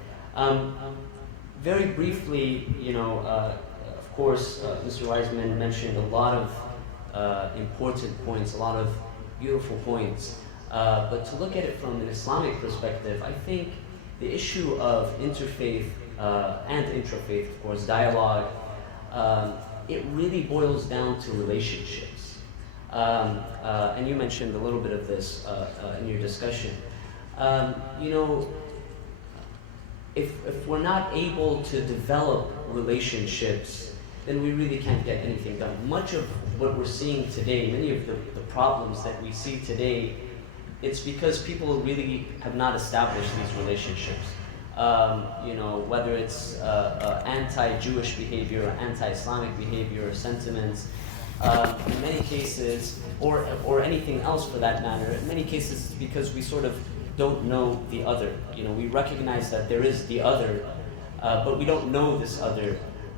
Very briefly, of course, Mr. Weissman mentioned a lot of important points, a lot of beautiful points. But to look at it from an Islamic perspective, I think the issue of interfaith and intrafaith, of course, dialogue, it really boils down to relationships. And you mentioned a little bit of this in your discussion. If we're not able to develop relationships, then we really can't get anything done. Much of what we're seeing today, many of the problems that we see today, it's because people really have not established these relationships. Whether it's anti-Jewish behavior, or anti-Islamic behavior, or sentiments, in many cases, or anything else for that matter, in many cases it's because we sort of don't know the other. We recognize that there is the other, but we don't know this other.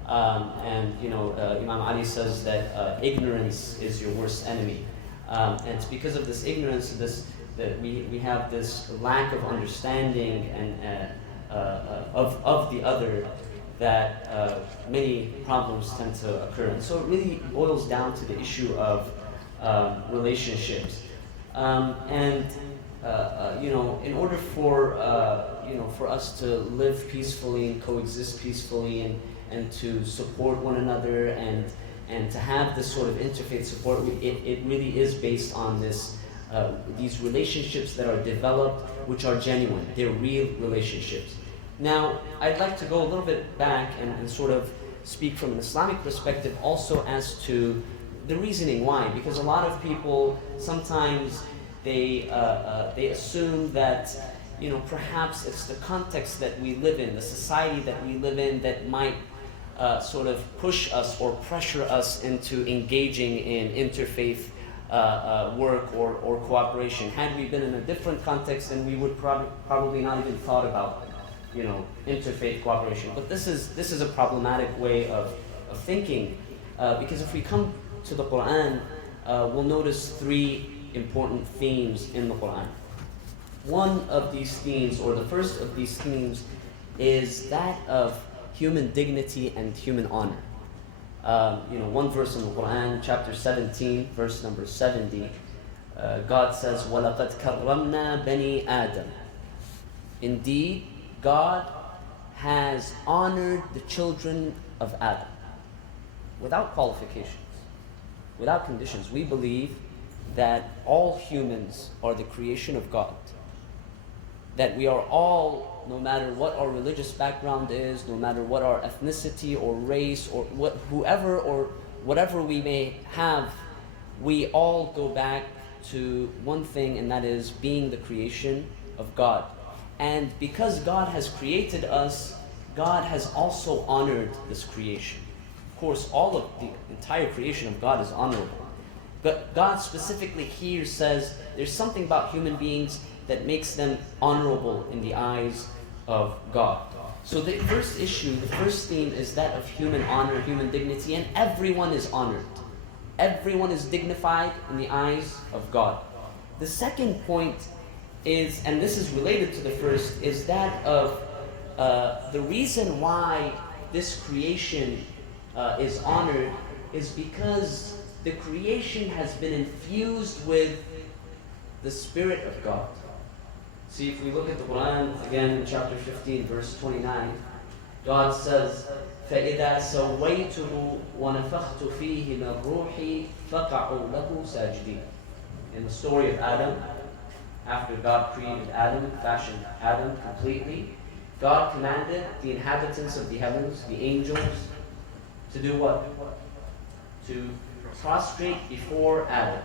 Imam Ali says that ignorance is your worst enemy. And it's because of this ignorance, that we have this lack of understanding and of the other, that many problems tend to occur. And so it really boils down to the issue of relationships. In order for us to live peacefully and coexist peacefully and to support one another and to have this sort of interfaith support, it really is based on these relationships that are developed, which are genuine. They're real relationships. Now, I'd like to go a little bit back and sort of speak from an Islamic perspective also as to the reasoning why, because a lot of people sometimes they assume that perhaps it's the context that we live in, the society that we live in, that might sort of push us or pressure us into engaging in interfaith work or cooperation. Had we been in a different context, then we would probably not even thought about interfaith cooperation. But this is a problematic way of thinking, because if we come to the Quran, we'll notice three important themes in the Quran. One of these themes, or the first of these themes, is that of human dignity and human honor. One verse in the Quran, chapter 17, verse number 70, God says, وَلَقَدْ كَرَّمْنَا بَنِي آدَمَ. Indeed, God has honored the children of Adam without qualifications, without conditions. We believe that all humans are the creation of God, that we are all, no matter what our religious background is, no matter what our ethnicity or race or whoever or whatever we may have, we all go back to one thing, and that is being the creation of God. And because God has created us, God has also honored this creation. Of course, all of the entire creation of God is honorable. But God specifically here says there's something about human beings that makes them honorable in the eyes of God. So the first issue, the first theme is that of human honor, human dignity, and everyone is honored. Everyone is dignified in the eyes of God. The second point is, and this is related to the first, is that of the reason why this creation is honored is because the creation has been infused with the Spirit of God. See, if we look at the Quran, again in chapter 15, verse 29, God says, فَإِذَا سَوَّيْتُهُ وَنَفَخْتُ فِيهِ مِنْ رُوحِي فَقَعُوا لَهُ سَاجِدِينَ. In the story of Adam, after God created Adam, fashioned Adam completely, God commanded the inhabitants of the heavens, the angels, to do what? To prostrate before Adam,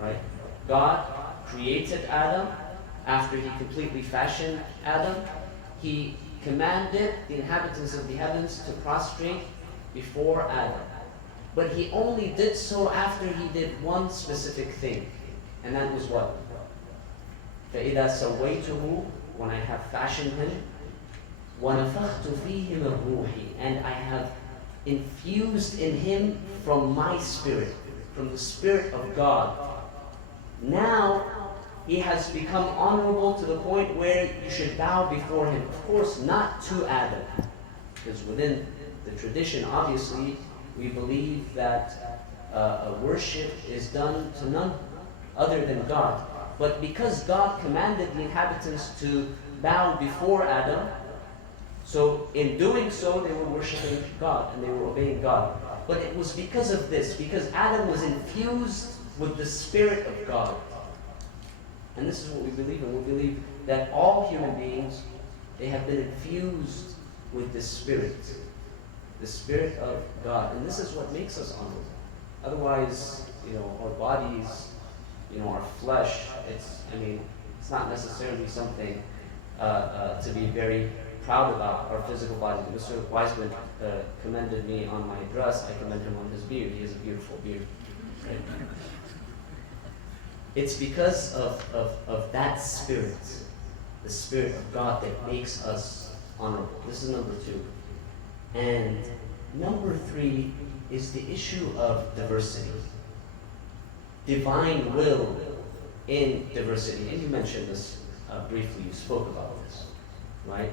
right? God created Adam. After he completely fashioned Adam, he commanded the inhabitants of the heavens to prostrate before Adam. But he only did so after he did one specific thing, and that was what? فَإِذَا سَوَّيْتُهُ, when I have fashioned him, وَنَفَخْتُ فِيهِ مِنْ رُوحِي, and I have infused in him from my spirit, from the Spirit of God. Now he has become honorable to the point where you should bow before him. Of course, not to Adam, because within the tradition, obviously, we believe that worship is done to none other than God. But because God commanded the inhabitants to bow before Adam, so in doing so, they were worshiping God and they were obeying God. But it was because of this, because Adam was infused with the Spirit of God. And this is what we believe in. We believe that all human beings, they have been infused with the Spirit of God. And this is what makes us honorable. Otherwise, our bodies, our flesh, it's not necessarily something to be very proud about, our physical bodies. Mr. Weissman commended me on my dress. I commend him on his beard. He has a beautiful beard. Right? It's because of that Spirit, the Spirit of God, that makes us honorable. This is number 2. And number 3 is the issue of diversity. Divine will in diversity. And you mentioned this briefly, you spoke about this, right?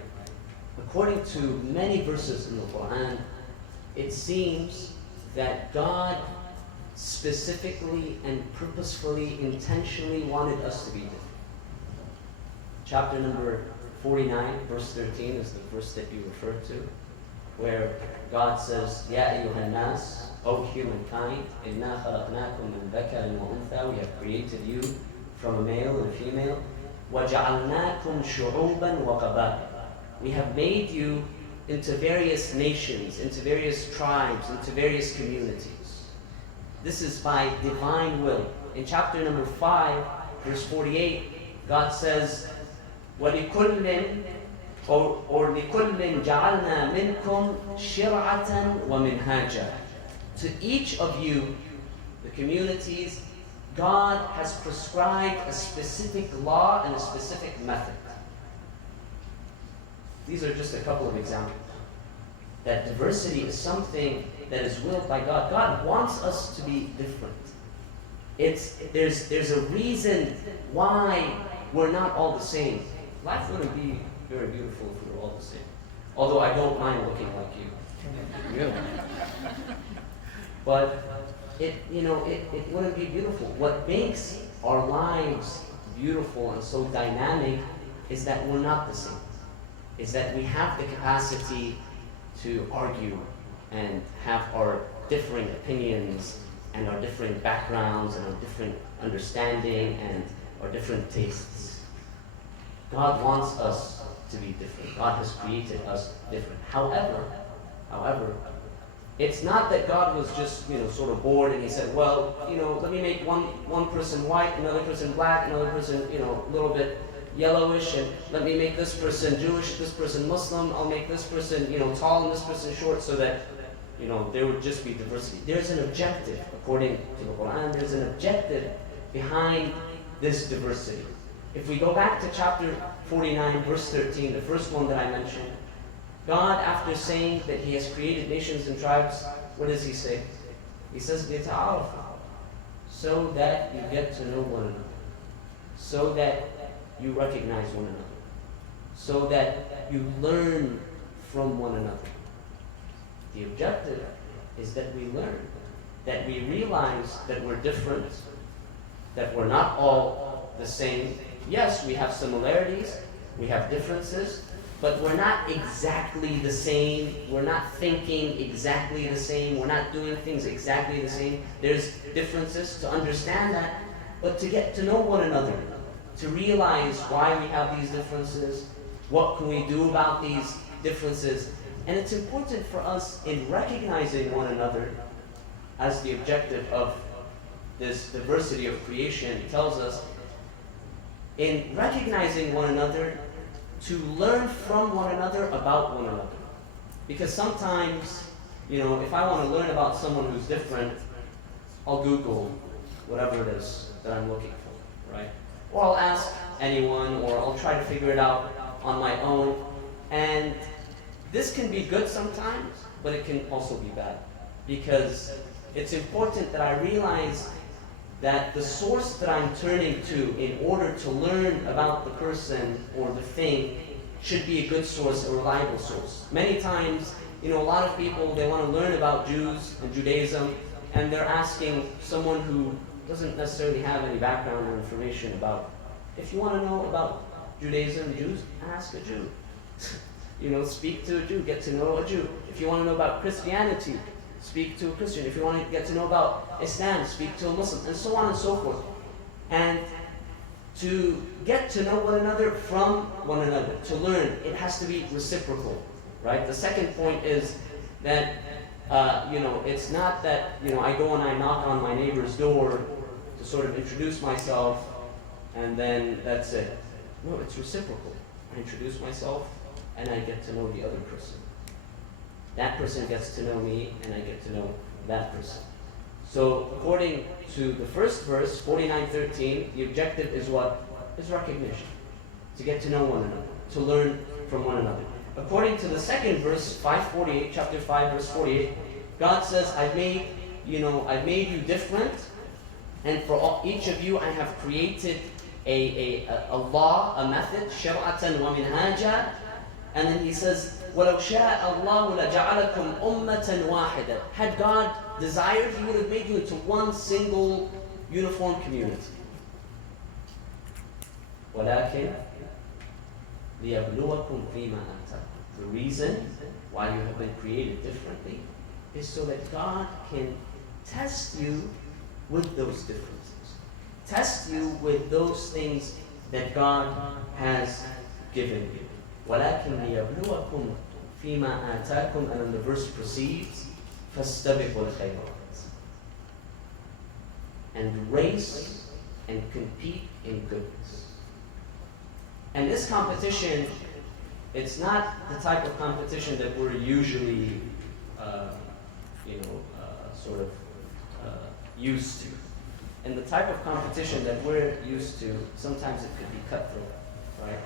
According to many verses in the Quran, it seems that God specifically and purposefully, intentionally wanted us to be different. Chapter number 49, verse 13 is the verse that you referred to, where God says, Ya ayyuhan nas, O humankind, inna khalaqnakum min dhakarin wa untha, we have created you from a male and a female, وَجَعَلْنَاكُمْ شُعُوبًا وَقَبَائِلَ. We have made you into various nations, into various tribes, into various communities. This is by divine will. In chapter number 5, verse 48, God says, وَلِكُلٍّ or لِكُلٍّ جَعَلْنَا مِنْكُمْ شِرْعَةً وَمِنْهَاجًا. To each of you, the communities, God has prescribed a specific law and a specific method. These are just a couple of examples. That diversity is something that is willed by God. God wants us to be different. There's a reason why we're not all the same. Life wouldn't be very beautiful if we were all the same. Although I don't mind looking like you. Really. But it wouldn't be beautiful. What makes our lives beautiful and so dynamic is that we're not the same. Is that we have the capacity to argue and have our differing opinions and our different backgrounds and our different understanding and our different tastes. God wants us to be different. God has created us different. However, it's not that God was just, sort of bored and he said, well, let me make one person white, another person black, another person, a little bit yellowish, and let me make this person Jewish, this person Muslim, I'll make this person, tall and this person short, so that, there would just be diversity. There's an objective, according to the Quran, there's an objective behind this diversity. If we go back to chapter 49, verse 13, the first one that I mentioned, God, after saying that He has created nations and tribes, what does He say? He says, لِتَعَارَفُوا, so that you get to know one another, so that you recognize one another, so that you learn from one another. The objective is that we learn, that we realize that we're different, that we're not all the same. Yes, we have similarities, we have differences, but we're not exactly the same. We're not thinking exactly the same. We're not doing things exactly the same. There's differences, to understand that, but to get to know one another, to realize why we have these differences, what can we do about these differences. And it's important for us in recognizing one another as the objective of this diversity of creation. It tells us, in recognizing one another, to learn from one another about one another. Because sometimes, if I want to learn about someone who's different, I'll Google whatever it is that I'm looking for, right? Or I'll ask anyone, or I'll try to figure it out on my own. And this can be good sometimes, but it can also be bad. Because it's important that I realize that the source that I'm turning to in order to learn about the person or the thing should be a good source, a reliable source. Many times, a lot of people, they want to learn about Jews and Judaism, and they're asking someone who doesn't necessarily have any background or information about. If you want to know about Judaism and Jews, ask a Jew. Speak to a Jew, get to know a Jew. If you want to know about Christianity, speak to a Christian. If you want to get to know about Islam, speak to a Muslim, and so on and so forth. And to get to know one another from one another, to learn, it has to be reciprocal, right? The second point is that, it's not that, I go and I knock on my neighbor's door to sort of introduce myself, and then that's it. No, it's reciprocal. I introduce myself, and I get to know the other person. That person gets to know me, and I get to know that person. So according to the first verse, 49:13, the objective is what? Is recognition. To get to know one another, to learn from one another. According to the second verse, 5:48, chapter 5, verse 48, God says, I've made you different, and for each of you I have created a law, a method, شرعة ومنهاجا, and then he says, وَلَوْ شَاءَ اللَّهُ لَجَعَلَكُمْ أُمَّةً وَاحِدًا. Had God desired, He would have made you into one single uniform community. وَلَكِنْ لِيَبْلُوَكُمْ فِيمَا آتَاكُمْ. The reason why you have been created differently is so that God can test you with those differences. Test you with those things that God has given you. وَلَكِنْ لِيَبْلُوَكُمْ فِي مَا آتَاكُمْ. And then the verse proceeds, فَاسْتَبِقُوا الْخَيْرَاتِ. And race and compete in goodness. And this competition, it's not the type of competition that we're usually, used to. And the type of competition that we're used to, sometimes it could be cutthroat, right?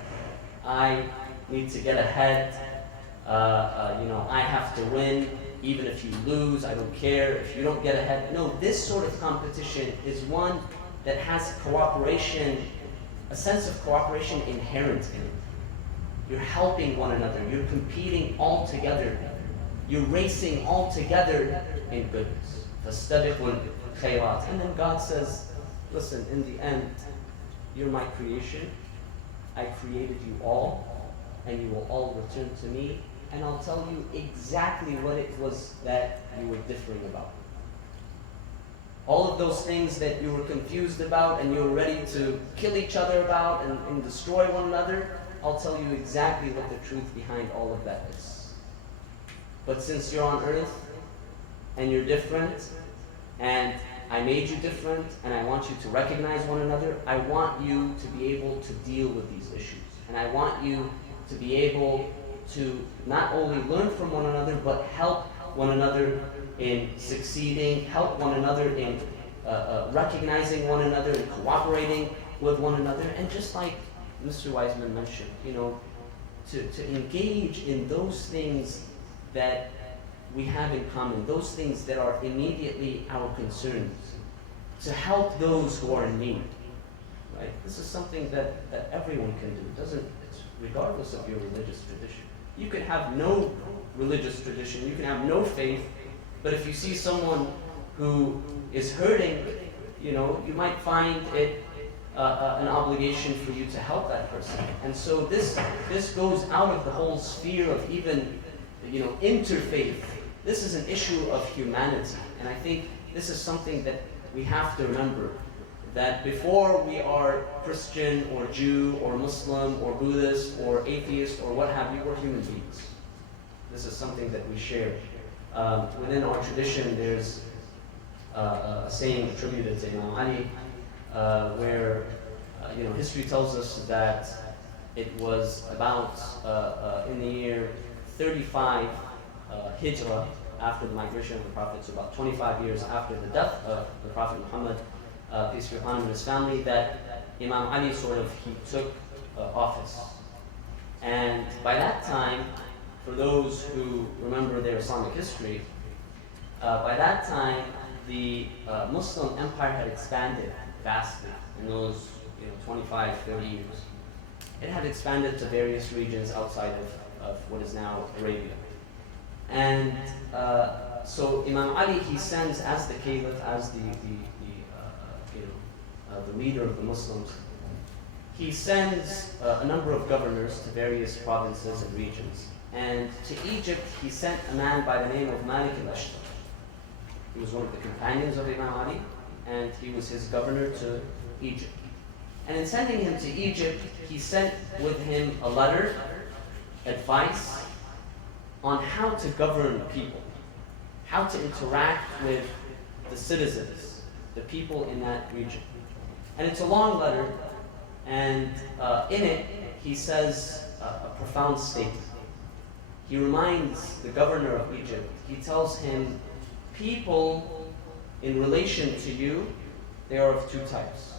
I need to get ahead. I have to win. Even if you lose, I don't care. If you don't get ahead. No, this sort of competition is one that has cooperation, a sense of cooperation inherent in it. You're helping one another. You're competing all together. You're racing all together in goodness. فَاسْتَبِقُوا الْخَيْرَاتِ. And then God says, listen, in the end, you're my creation. I created you all, and you will all return to me, and I'll tell you exactly what it was that you were differing about. All of those things that you were confused about and you were ready to kill each other about and destroy one another, I'll tell you exactly what the truth behind all of that is. But since you're on earth, and you're different, and I made you different, and I want you to recognize one another, I want you to be able to deal with these issues. And I want you to be able to not only learn from one another, but help one another in succeeding, help one another in recognizing one another and cooperating with one another. And just like Mr. Weissman mentioned, to engage in those things that we have in common, those things that are immediately our concerns, to help those who are in need. Right? This is something that everyone can do. It's regardless of your religious tradition. You can have no religious tradition, you can have no faith, but if you see someone who is hurting, you might find it an obligation for you to help that person. And so this goes out of the whole sphere of even interfaith. This is an issue of humanity, and I think this is something that we have to remember, that before we are Christian or Jew or Muslim or Buddhist or atheist or what have you, we're human beings. This is something that we share. Within our tradition, there's a saying attributed to Imam Ali, where history tells us that it was about in the year 35 Hijrah, after the migration of the Prophet, so about 25 years after the death of the Prophet Muhammad, peace be upon him and his family, that Imam Ali he took office. And by that time, for those who remember their Islamic history, by that time, the Muslim empire had expanded vastly in those 25, 30 years. It had expanded to various regions outside of what is now Arabia. And so Imam Ali, he sends as the caliph, as the leader of the Muslims, he sends a number of governors to various provinces and regions. And to Egypt, he sent a man by the name of Malik al-Ashtar. He was one of the companions of Imam Ali, and he was his governor to Egypt. And in sending him to Egypt, he sent with him a letter, advice on how to govern people, how to interact with the citizens, the people in that region. And it's a long letter, and in it, he says a profound statement. He reminds the governor of Egypt, he tells him, people in relation to you, they are of two types.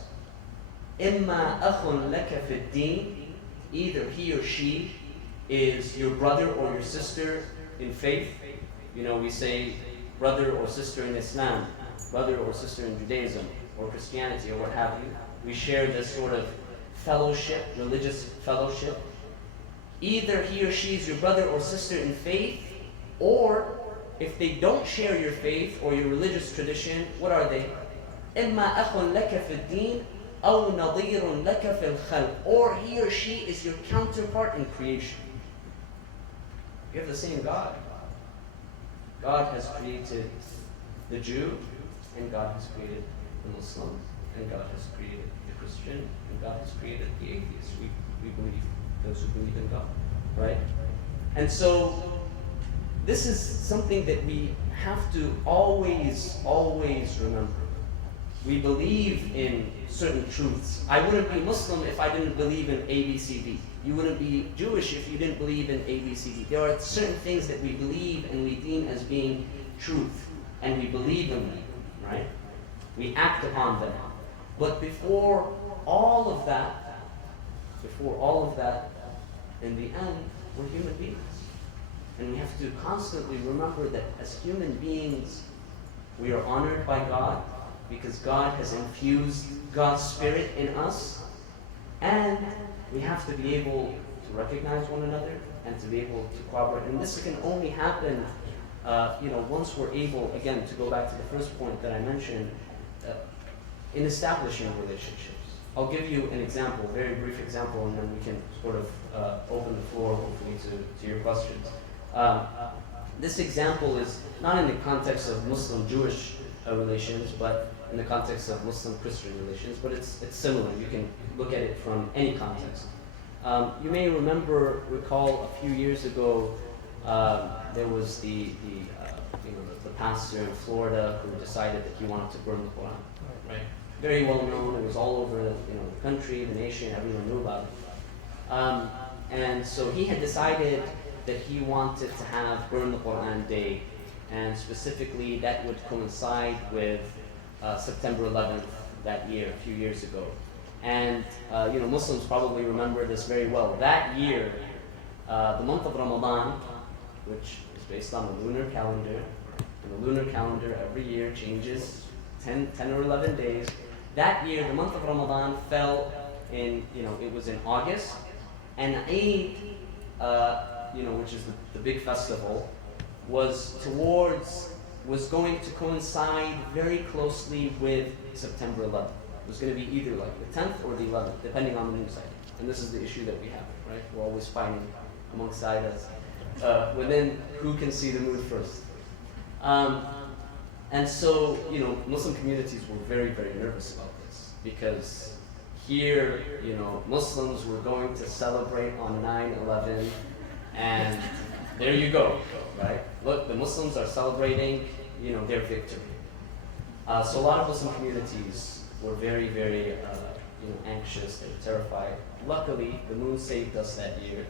إِمَّا أَخٌ لَكَ فِي الدِّينِ, either he or she is your brother or your sister in faith. We say brother or sister in Islam, brother or sister in Judaism or Christianity or what have you. We share this sort of fellowship, religious fellowship. Either he or she is your brother or sister in faith, or if they don't share your faith or your religious tradition, what are they? إِمَّا أَخٌ لَكَ فِي الدِّينِ أَوْ نَظِيرٌ لَكَ فِي الْخَلْقِ, or he or she is your counterpart in creation. You have the same God. God has created the Jew, and God has created the Muslim, and God has created the Christian, and God has created the atheist. We believe, those who believe in God, right? And so, this is something that we have to always remember. We believe in certain truths. I wouldn't be Muslim if I didn't believe in A, B, C, D. You wouldn't be Jewish if you didn't believe in A, B, C, D. There are certain things that we believe and we deem as being truth, and we believe in them, right? We act upon them. But before all of that, in the end, we're human beings. And we have to constantly remember that as human beings, we are honored by God because God has infused God's Spirit in us. And we have to be able to recognize one another and to be able to cooperate. And this can only happen, once we're able, again, to go back to the first point that I mentioned, in establishing relationships. I'll give you an example, a very brief example, and then we can sort of open the floor, hopefully, to your questions. This example is not in the context of Muslim-Jewish relations, but in the context of Muslim-Christian relations, but it's similar. You can look at it from any context. You may recall a few years ago, there was the pastor in Florida who decided that he wanted to burn the Quran. Right? Very well known. It was all over the country, the nation. Everyone knew about it. And so he had decided that he wanted to have Burn the Quran Day, and specifically that would coincide with September 11th that year, a few years ago. And Muslims probably remember this very well. That year, the month of Ramadan, which is based on the lunar calendar, and the lunar calendar every year changes 10 or 11 days. That year, the month of Ramadan fell in, it was in August, and Eid, which is the big festival, was going to coincide very closely with September 11th. It was going to be either like the 10th or the 11th, depending on the news cycle. And this is the issue that we have, right? We're always fighting amongst sides within who can see the moon first. And so, Muslim communities were very, very nervous about this because here, Muslims were going to celebrate on 9/11, and there you go, right? Look, the Muslims are celebrating, their victory. So a lot of Muslim communities were very, very, anxious. They were terrified. Luckily, the moon saved us that year.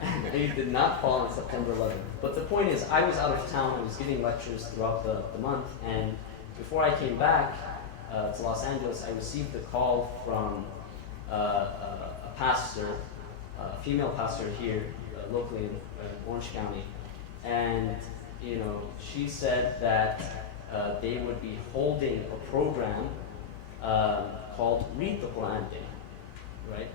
And it did not fall on September 11th. But the point is, I was out of town. I was giving lectures throughout the month. And before I came back to Los Angeles, I received a call from a pastor, a female pastor here locally in Orange County. And, she said that they would be holding a program called Read the Quran Day, right?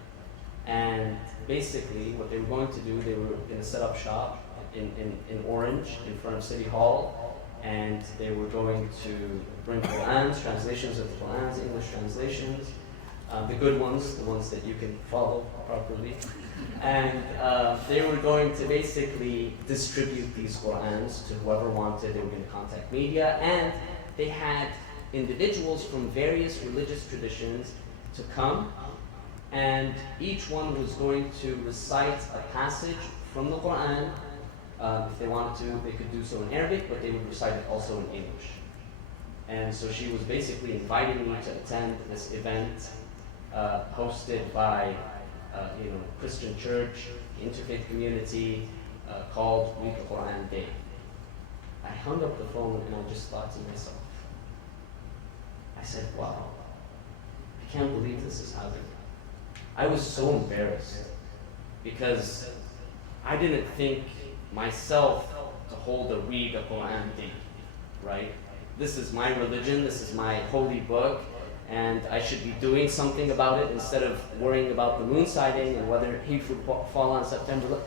And basically what they were going to do, they were going to set up shop in Orange in front of City Hall, and they were going to bring Qur'ans, translations of the Qur'ans, English translations, the good ones, the ones that you can follow properly. And they were going to basically distribute these Qur'ans to whoever wanted. They were going to contact media, and they had individuals from various religious traditions to come, and each one was going to recite a passage from the Qur'an. If they wanted to, they could do so in Arabic, but they would recite it also in English. And so she was basically inviting me to attend this event hosted by Christian church, interfaith community, called Read the Quran Day. I hung up the phone and I just thought to myself, I said, wow, I can't believe this is happening. I was so embarrassed because I didn't think myself to hold a Read the Quran Day, right? This is my religion, this is my holy book, and I should be doing something about it instead of worrying about the moon sighting and whether he would fall on September.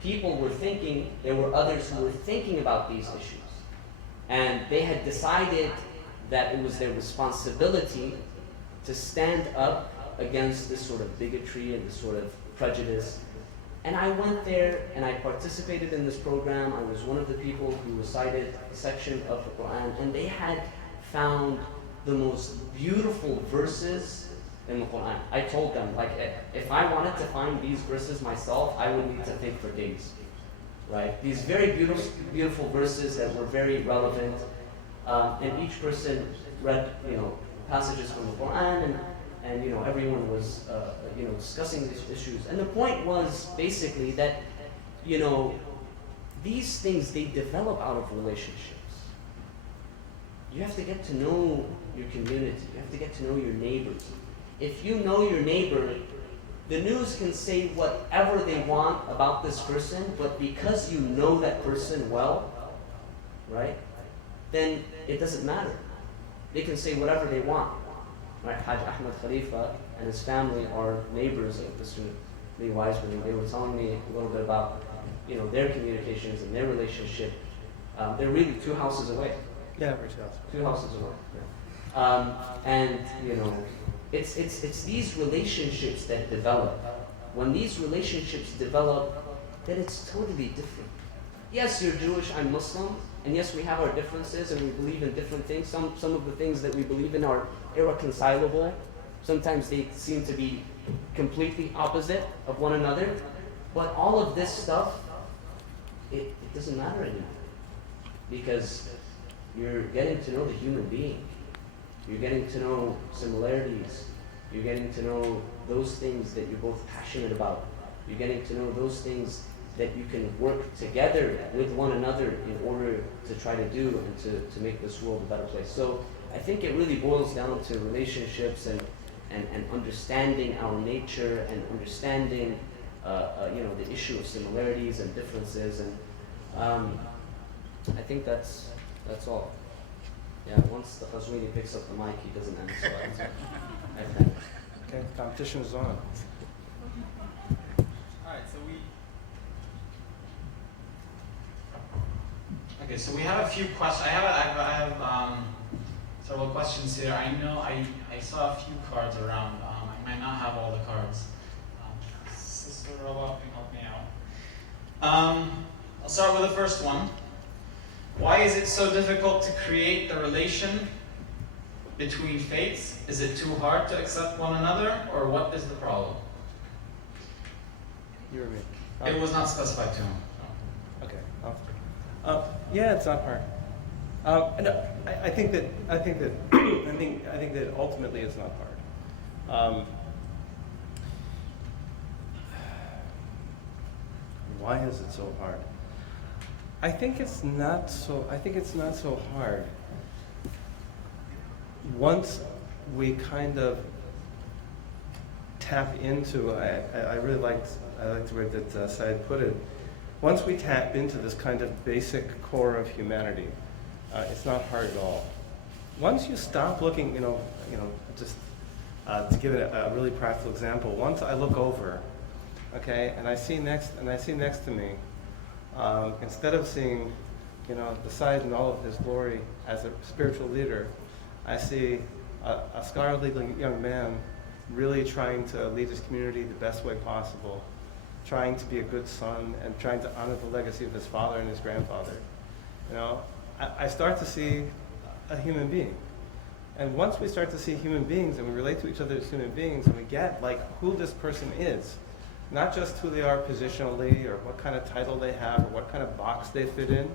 People were thinking, there were others who were thinking about these issues. And they had decided that it was their responsibility to stand up against this sort of bigotry and this sort of prejudice. And I went there and I participated in this program. I was one of the people who recited a section of the Quran, and they had found the most beautiful verses in the Quran. I told them, like, if I wanted to find these verses myself, I would need to think for days, right? These very beautiful verses that were very relevant, and each person read, passages from the Quran, and everyone was, discussing these issues. And the point was basically that, these things, they develop out of relationships. You have to get to know your community. You have to get to know your neighbors. If you know your neighbor, the news can say whatever they want about this person, but because you know that person well, right, then it doesn't matter. They can say whatever they want. Right? Hajj Ahmed Khalifa and his family are neighbors of Mr. Lee Weissman. They were telling me a little bit about, their communications and their relationship. They're really 2 houses away. Yeah, 2 houses away. Yeah. And it's these relationships that develop. When these relationships develop, then it's totally different. Yes, you're Jewish, I'm Muslim, and yes, we have our differences and we believe in different things. Some of the things that we believe in are irreconcilable. Sometimes they seem to be completely opposite of one another. But all of this stuff, it doesn't matter anymore. Because you're getting to know the human being. You're getting to know similarities. You're getting to know those things that you're both passionate about. You're getting to know those things that you can work together with one another in order to try to do and to make this world a better place. So I think it really boils down to relationships and understanding our nature and understanding the issue of similarities and differences, and I think that's all. Yeah, once the Qazwini picks up the mic, he doesn't answer. Okay, competition is on. So we have a few questions. I have several questions here. I know I saw a few cards around. I might not have all the cards. Sister Roba can help me out. I'll start with the first one. Why is it so difficult to create the relation between faiths? Is it too hard to accept one another, or what is the problem? You or me? It was not specified to him. Okay. Yeah, it's not hard. No, I think that ultimately it's not hard. Why is it so hard? I think it's not so hard. Once we kind of tap into, I really liked the way that Sayed put it. Once we tap into this kind of basic core of humanity, It's not hard at all. Once you stop looking, just to give it a really practical example. Once I look over, okay, and I see next to me, instead of seeing, the Sayyid in all of his glory as a spiritual leader, I see a scholarly young man really trying to lead his community the best way possible, trying to be a good son and trying to honor the legacy of his father and his grandfather. I start to see a human being. And once we start to see human beings and we relate to each other as human beings and we get who this person is, not just who they are positionally or what kind of title they have or what kind of box they fit in,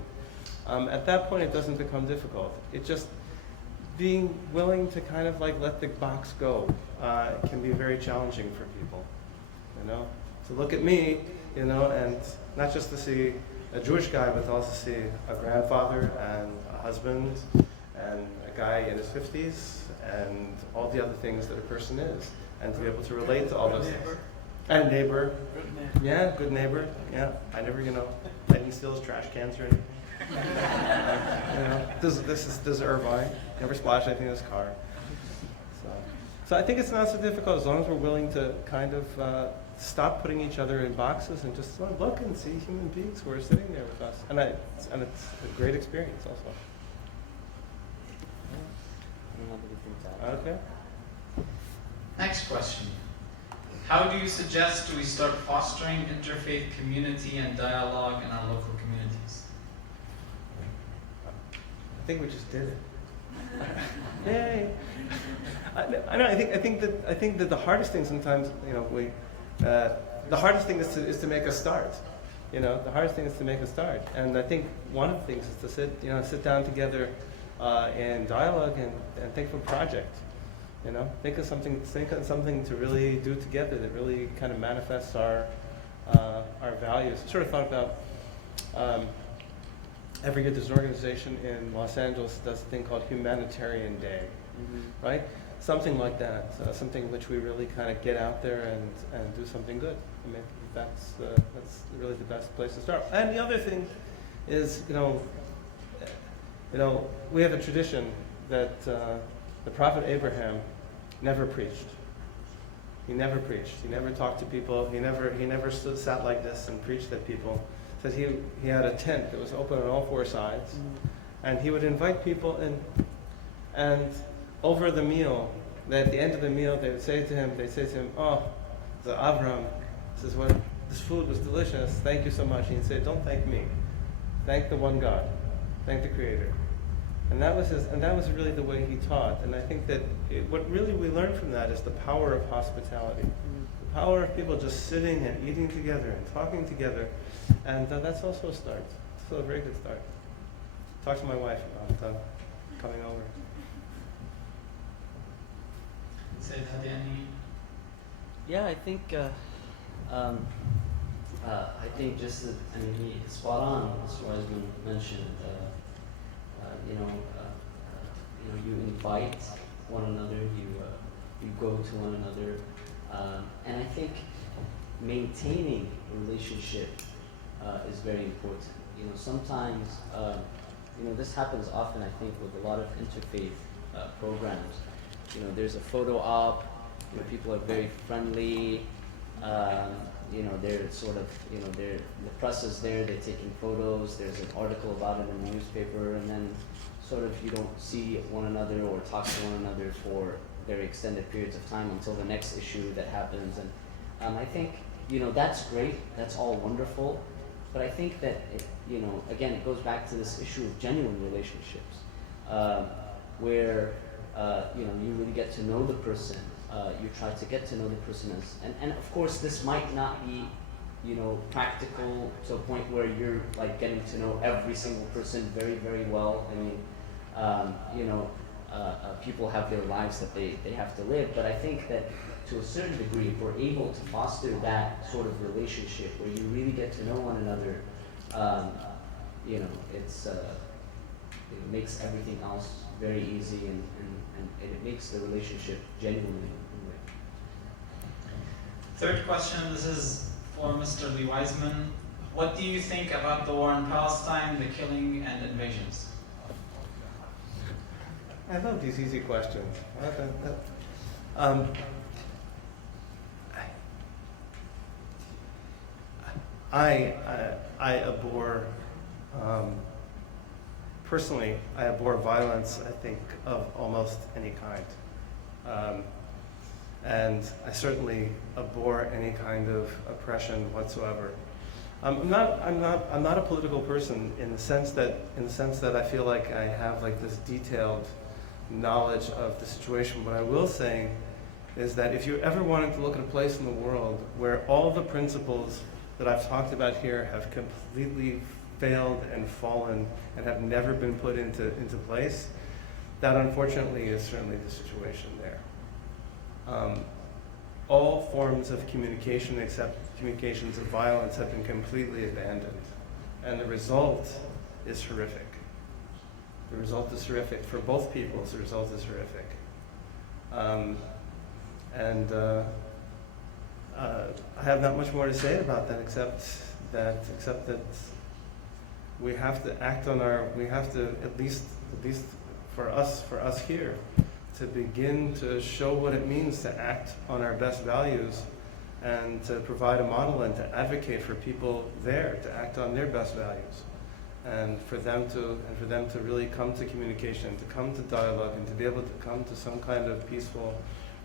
at that point it doesn't become difficult. It's just being willing to kind of let the box go can be very challenging for people, To look at me, and not just to see a Jewish guy, but to also see a grandfather and a husband and a guy in his 50s and all the other things that a person is, and to be able to relate to all those things. And neighbor. Good neighbor. Yeah, good neighbor. Yeah, I never, I didn't steal his trash cans or anything. This is Irvine. Never splashed anything in his car. So I think it's not so difficult as long as we're willing to kind of stop putting each other in boxes and just look and see human beings who are sitting there with us. And it's a great experience also. Okay. Next question. How do you suggest we start fostering interfaith community and dialogue in our local communities? I think we just did it. Yay! I know. I think that the hardest thing sometimes, the hardest thing is to make a start. The hardest thing is to make a start. And I think one of the things is to sit down together in dialogue and think of a project. Think of something to really do together that really kind of manifests our values. I sort of thought about every year there's an organization in Los Angeles that does a thing called Humanitarian Day, right? Something like that, something which we really kind of get out there and do something good. I mean, that's really the best place to start. And the other thing is, we have a tradition that the Prophet Abraham never preached. He never preached. He never talked to people. He never sat like this and preached at people. Said he had a tent that was open on all four sides, and he would invite people in. And over the meal, at the end of the meal, they would say to him, "Oh, the Avram, this food was delicious. Thank you so much." And he'd say, "Don't thank me. Thank the one God. Thank the Creator." And that was really the way he taught. And I think that what really we learn from that is the power of hospitality, the power of people just sitting and eating together and talking together, and that's also a start. It's still a very good start. Talk to my wife about coming over. Sayed Hadi, any? Yeah, I think just that, he's spot on, as Weissman mentioned. You invite one another, you go to one another, and I think maintaining a relationship is very important. Sometimes, this happens often, I think, with a lot of interfaith programs. There's a photo op, people are very friendly, they're sort of, the press is there, they're taking photos, there's an article about it in the newspaper, and then sort of you don't see one another or talk to one another for very extended periods of time until the next issue that happens. And I think, that's great, that's all wonderful, but I think that, again, it goes back to this issue of genuine relationships, where, you really get to know the person, you try to get to know the person and of course this might not be, practical to a point where you're getting to know every single person very, very well. People have their lives that they have to live, but I think that to a certain degree, if we're able to foster that sort of relationship where you really get to know one another, it makes everything else very easy and it makes the relationship genuinely. Third question, this is for Mr. Lee Weissman. What do you think about the war in Palestine, the killing and invasions? I love these easy questions. I abhor, personally, I abhor violence, I think, of almost any kind. And I certainly abhor any kind of oppression whatsoever. I'm not a political person in the sense that I feel like I have like this detailed knowledge of the situation. What I will say is that if you ever wanted to look at a place in the world where all the principles that I've talked about here have completely failed and fallen and have never been put into place, that unfortunately is certainly the situation there. All forms of communication except communications of violence have been completely abandoned. And the result is horrific. The result is horrific for both peoples. The result is horrific. I have not much more to say about that except that we have to act on we have to at least for us here, to begin to show what it means to act on our best values and to provide a model and to advocate for people there to act on their best values, and for them to really come to communication, to come to dialogue, and to be able to come to some kind of peaceful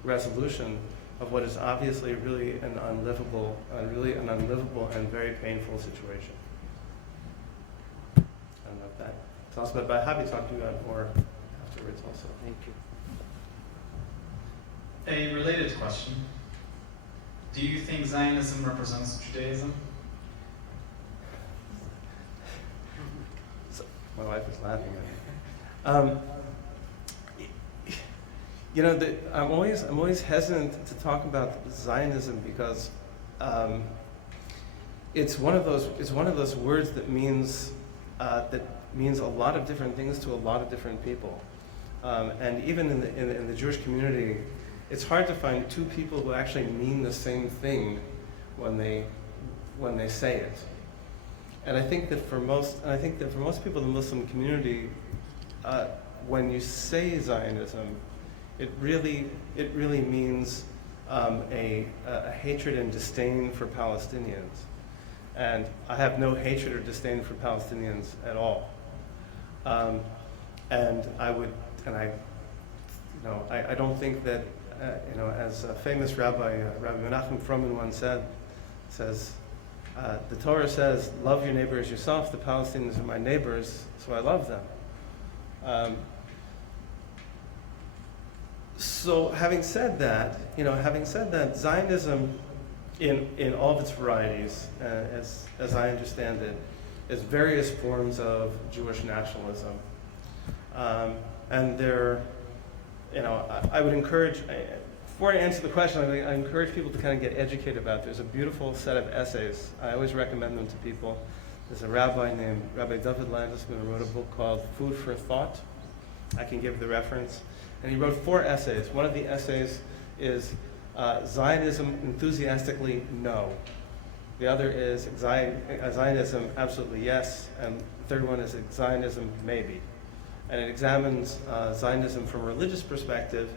resolution of what is obviously really an unlivable and very painful situation. And with that, tell us about, but I'll be talking about more afterwards also. Thank you. A related question. Do you think Zionism represents Judaism? My wife is laughing at me. You know, I'm always hesitant to talk about Zionism because it's one of those words that means a lot of different things to a lot of different people, and even in the Jewish community, it's hard to find two people who actually mean the same thing when they say it. And I think that for most people in the Muslim community, when you say Zionism, it really means a hatred and disdain for Palestinians. And I have no hatred or disdain for Palestinians at all. And I don't think that, as a famous Rabbi Menachem Froman once says, the Torah says, love your neighbor as yourself. The Palestinians are my neighbors, so I love them. So having said that, Zionism in all of its varieties, as I understand it, is various forms of Jewish nationalism. And I would encourage, before I answer the question, I encourage people to kind of get educated about it. There's a beautiful set of essays. I always recommend them to people. There's a rabbi named Rabbi David Landesman who wrote a book called Food for Thought. I can give the reference. And he wrote 4 essays. One of the essays is Zionism enthusiastically no. The other is Zionism absolutely yes. And the third one is Zionism maybe. And it examines Zionism from a religious perspective.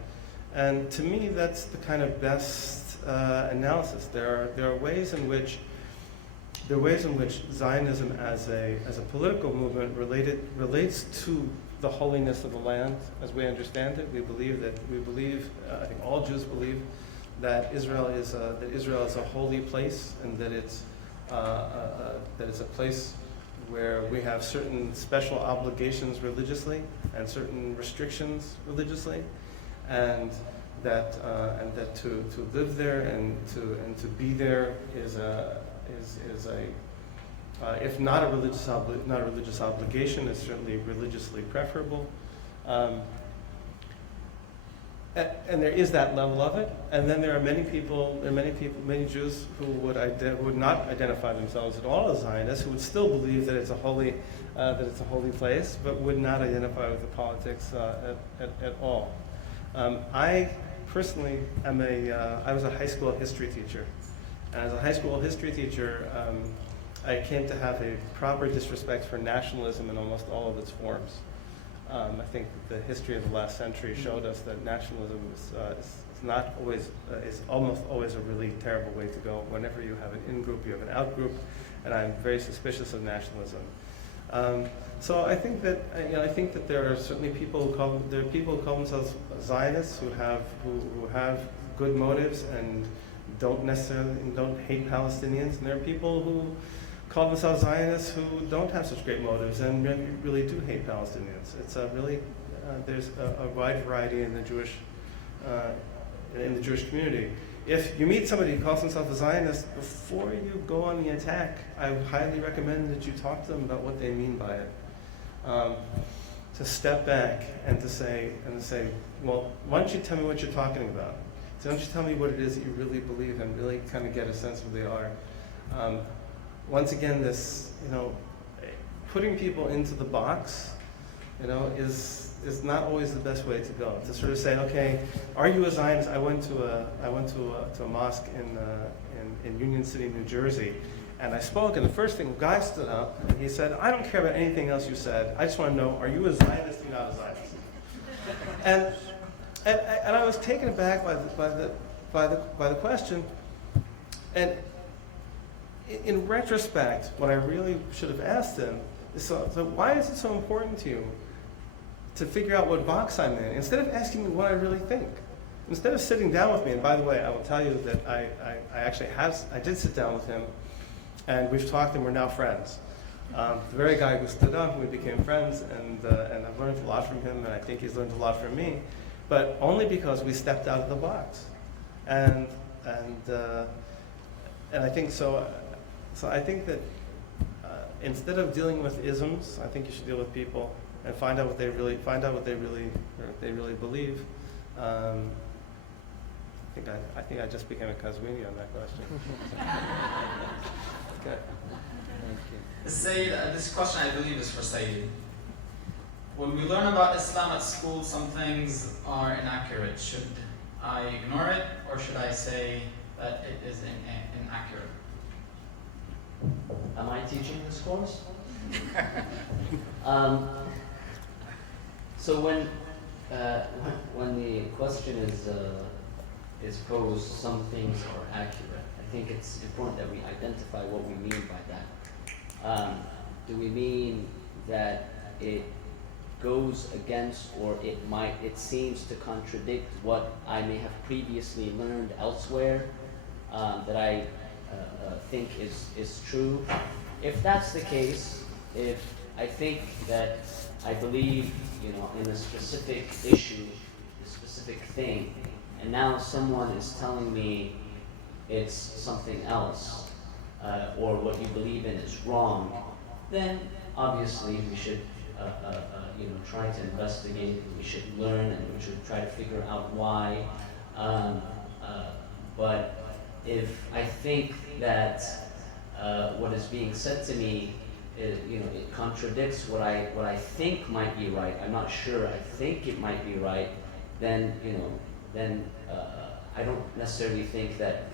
And to me, that's the kind of best analysis. There are ways in which Zionism as a political movement relates to the holiness of the land as we understand it. We believe, I think all Jews believe, that Israel is a holy place, and that it's a place where we have certain special obligations religiously and certain restrictions religiously, and that to live there and to be there is if not a religious obligation, it's certainly religiously preferable. And there is that level of it. And then there are many Jews who would not identify themselves at all as Zionists, who would still believe that it's a holy place, but would not identify with the politics at all. I personally I was a high school history teacher. And as a high school history teacher, I came to have a proper disrespect for nationalism in almost all of its forms. I think the history of the last century showed us that nationalism is not always, is almost always a really terrible way to go. Whenever you have an in-group, you have an out-group, and I'm very suspicious of nationalism. So I think that I think that there are certainly people who call themselves Zionists who have good motives and don't hate Palestinians, and there are people who call themselves Zionists who don't have such great motives and really do hate Palestinians. It's really there's a wide variety in the Jewish community. If you meet somebody who calls himself a Zionist, before you go on the attack, I would highly recommend that you talk to them about what they mean by it. To step back and to say, well, why don't you tell me what you're talking about? So why don't you tell me what it is that you really believe and really kind of get a sense of who they are. Once again, this, putting people into the box, is not always the best way to go. To sort of say, okay, are you a Zionist? I went to a mosque in Union City, New Jersey, and I spoke, and the first thing, a guy stood up and he said, I don't care about anything else you said. I just want to know, are you a Zionist or not a Zionist? And I was taken aback by the question. And in retrospect, what I really should have asked him is, so why is it so important to you to figure out what box I'm in, instead of asking me what I really think? Instead of sitting down with me, and by the way, I will tell you that I did sit down with him, and we've talked and we're now friends. The very guy who stood up, we became friends, and I've learned a lot from him, and I think he's learned a lot from me, but only because we stepped out of the box. And I think so. So I think that instead of dealing with isms, I think you should deal with people and find out what they really believe. I think I just became a Qazwini on that question. Okay. Thank you. Sayed, this question I believe is for Sayed. When we learn about Islam at school, some things are inaccurate. Should I ignore it, or should I say that it is inaccurate? Am I teaching this course? So when the question is posed, some things are accurate. I think it's important that we identify what we mean by that. Do we mean that it goes against, or it seems to contradict what I may have previously learned elsewhere that I think is true? If that's the case, if I think that I believe, in a specific issue, a specific thing, and now someone is telling me it's something else, or what you believe in is wrong, then obviously we should try to investigate, we should learn, and we should try to figure out why. But if I think that what is being said to me, it contradicts what I think might be right, I'm not sure, I think it might be right, then I don't necessarily think that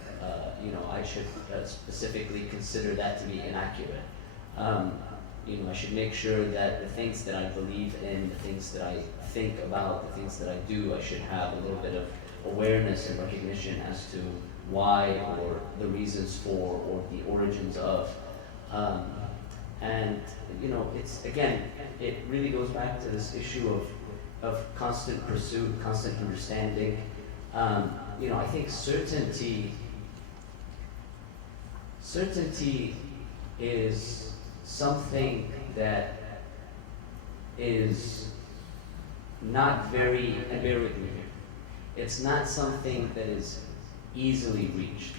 I should specifically consider that to be inaccurate. I should make sure that the things that I believe in, the things that I think about, the things that I do, I should have a little bit of awareness and recognition as to why, or the reasons for, or the origins of. And it's, again, it really goes back to this issue of constant pursuit, constant understanding. I think certainty is something that is not very, and bear with me here, it's not something that is easily reached.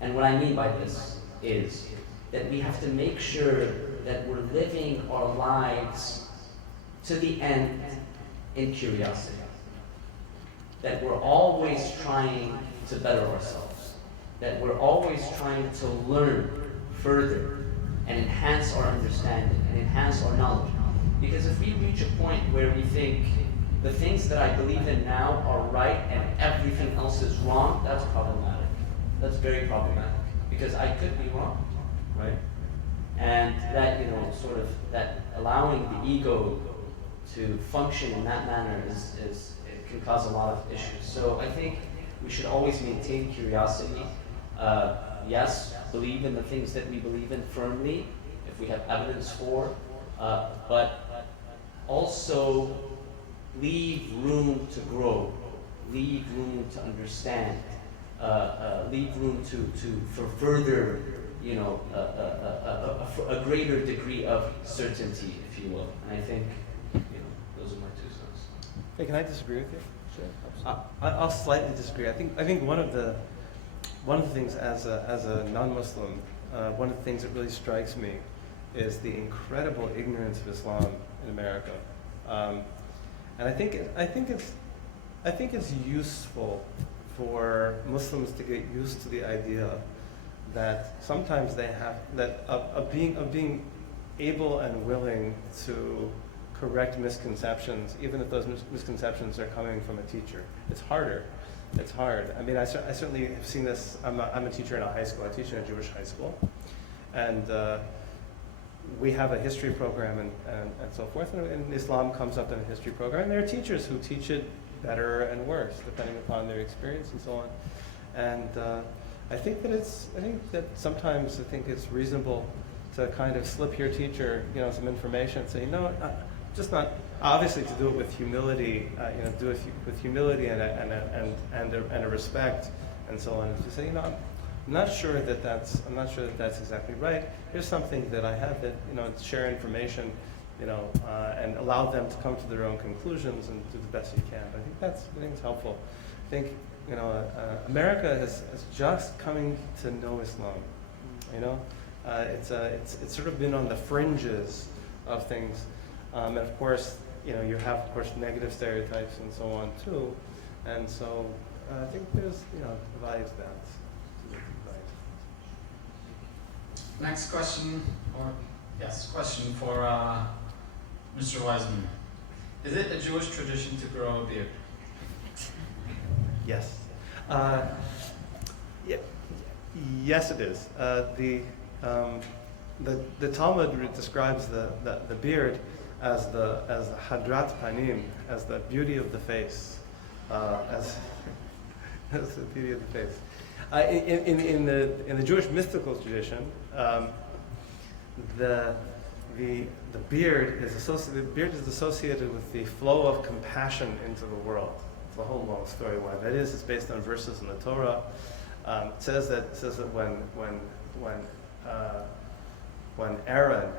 And what I mean by this is that we have to make sure that we're living our lives to the end in curiosity. That we're always trying to better ourselves. That we're always trying to learn further and enhance our understanding and enhance our knowledge. Because if we reach a point where we think the things that I believe in now are right and everything else is wrong, that's problematic. That's very problematic. Because I could be wrong, right? And that, sort of, that allowing the ego to function in that manner it can cause a lot of issues. So I think we should always maintain curiosity. Yes, believe in the things that we believe in firmly, if we have evidence for, but also leave room to grow, leave room to understand, leave room for further, a greater degree of certainty, if you will. And I think, those are my 2 cents. Hey, can I disagree with you? Sure. I'll slightly disagree. I think one of the things as a non-Muslim, one of the things that really strikes me is the incredible ignorance of Islam in America, and I think it's useful for Muslims to get used to the idea that sometimes they have of being able and willing to correct misconceptions, even if those misconceptions are coming from a teacher. It's harder. It's hard. I mean, I certainly have seen this. I'm a teacher in a high school. I teach in a Jewish high school, and we have a history program and so forth. And Islam comes up in a history program. And there are teachers who teach it better and worse, depending upon their experience and so on. And I think that sometimes it's reasonable to kind of slip your teacher, some information and say, just not obviously to do it with humility, do it with humility and a respect and so on. And to say, I'm not sure that that's exactly right. Here's something that I have that share information, and allow them to come to their own conclusions and do the best you can. I think it's helpful. I think America is just coming to know Islam. It's sort of been on the fringes of things. And of course, you have, of course, negative stereotypes and so on too. And so I think there's, value to that. Next question, question for Mr. Weissman. Is it a Jewish tradition to grow a beard? Yes. Yes, it is. The Talmud describes the beard as the hadrat panim, as the beauty of the face, as the beauty of the face. In the Jewish mystical tradition, the beard is associated with the flow of compassion into the world. It's a whole long story why that is. It's based on verses in the Torah. It says that when Aaron,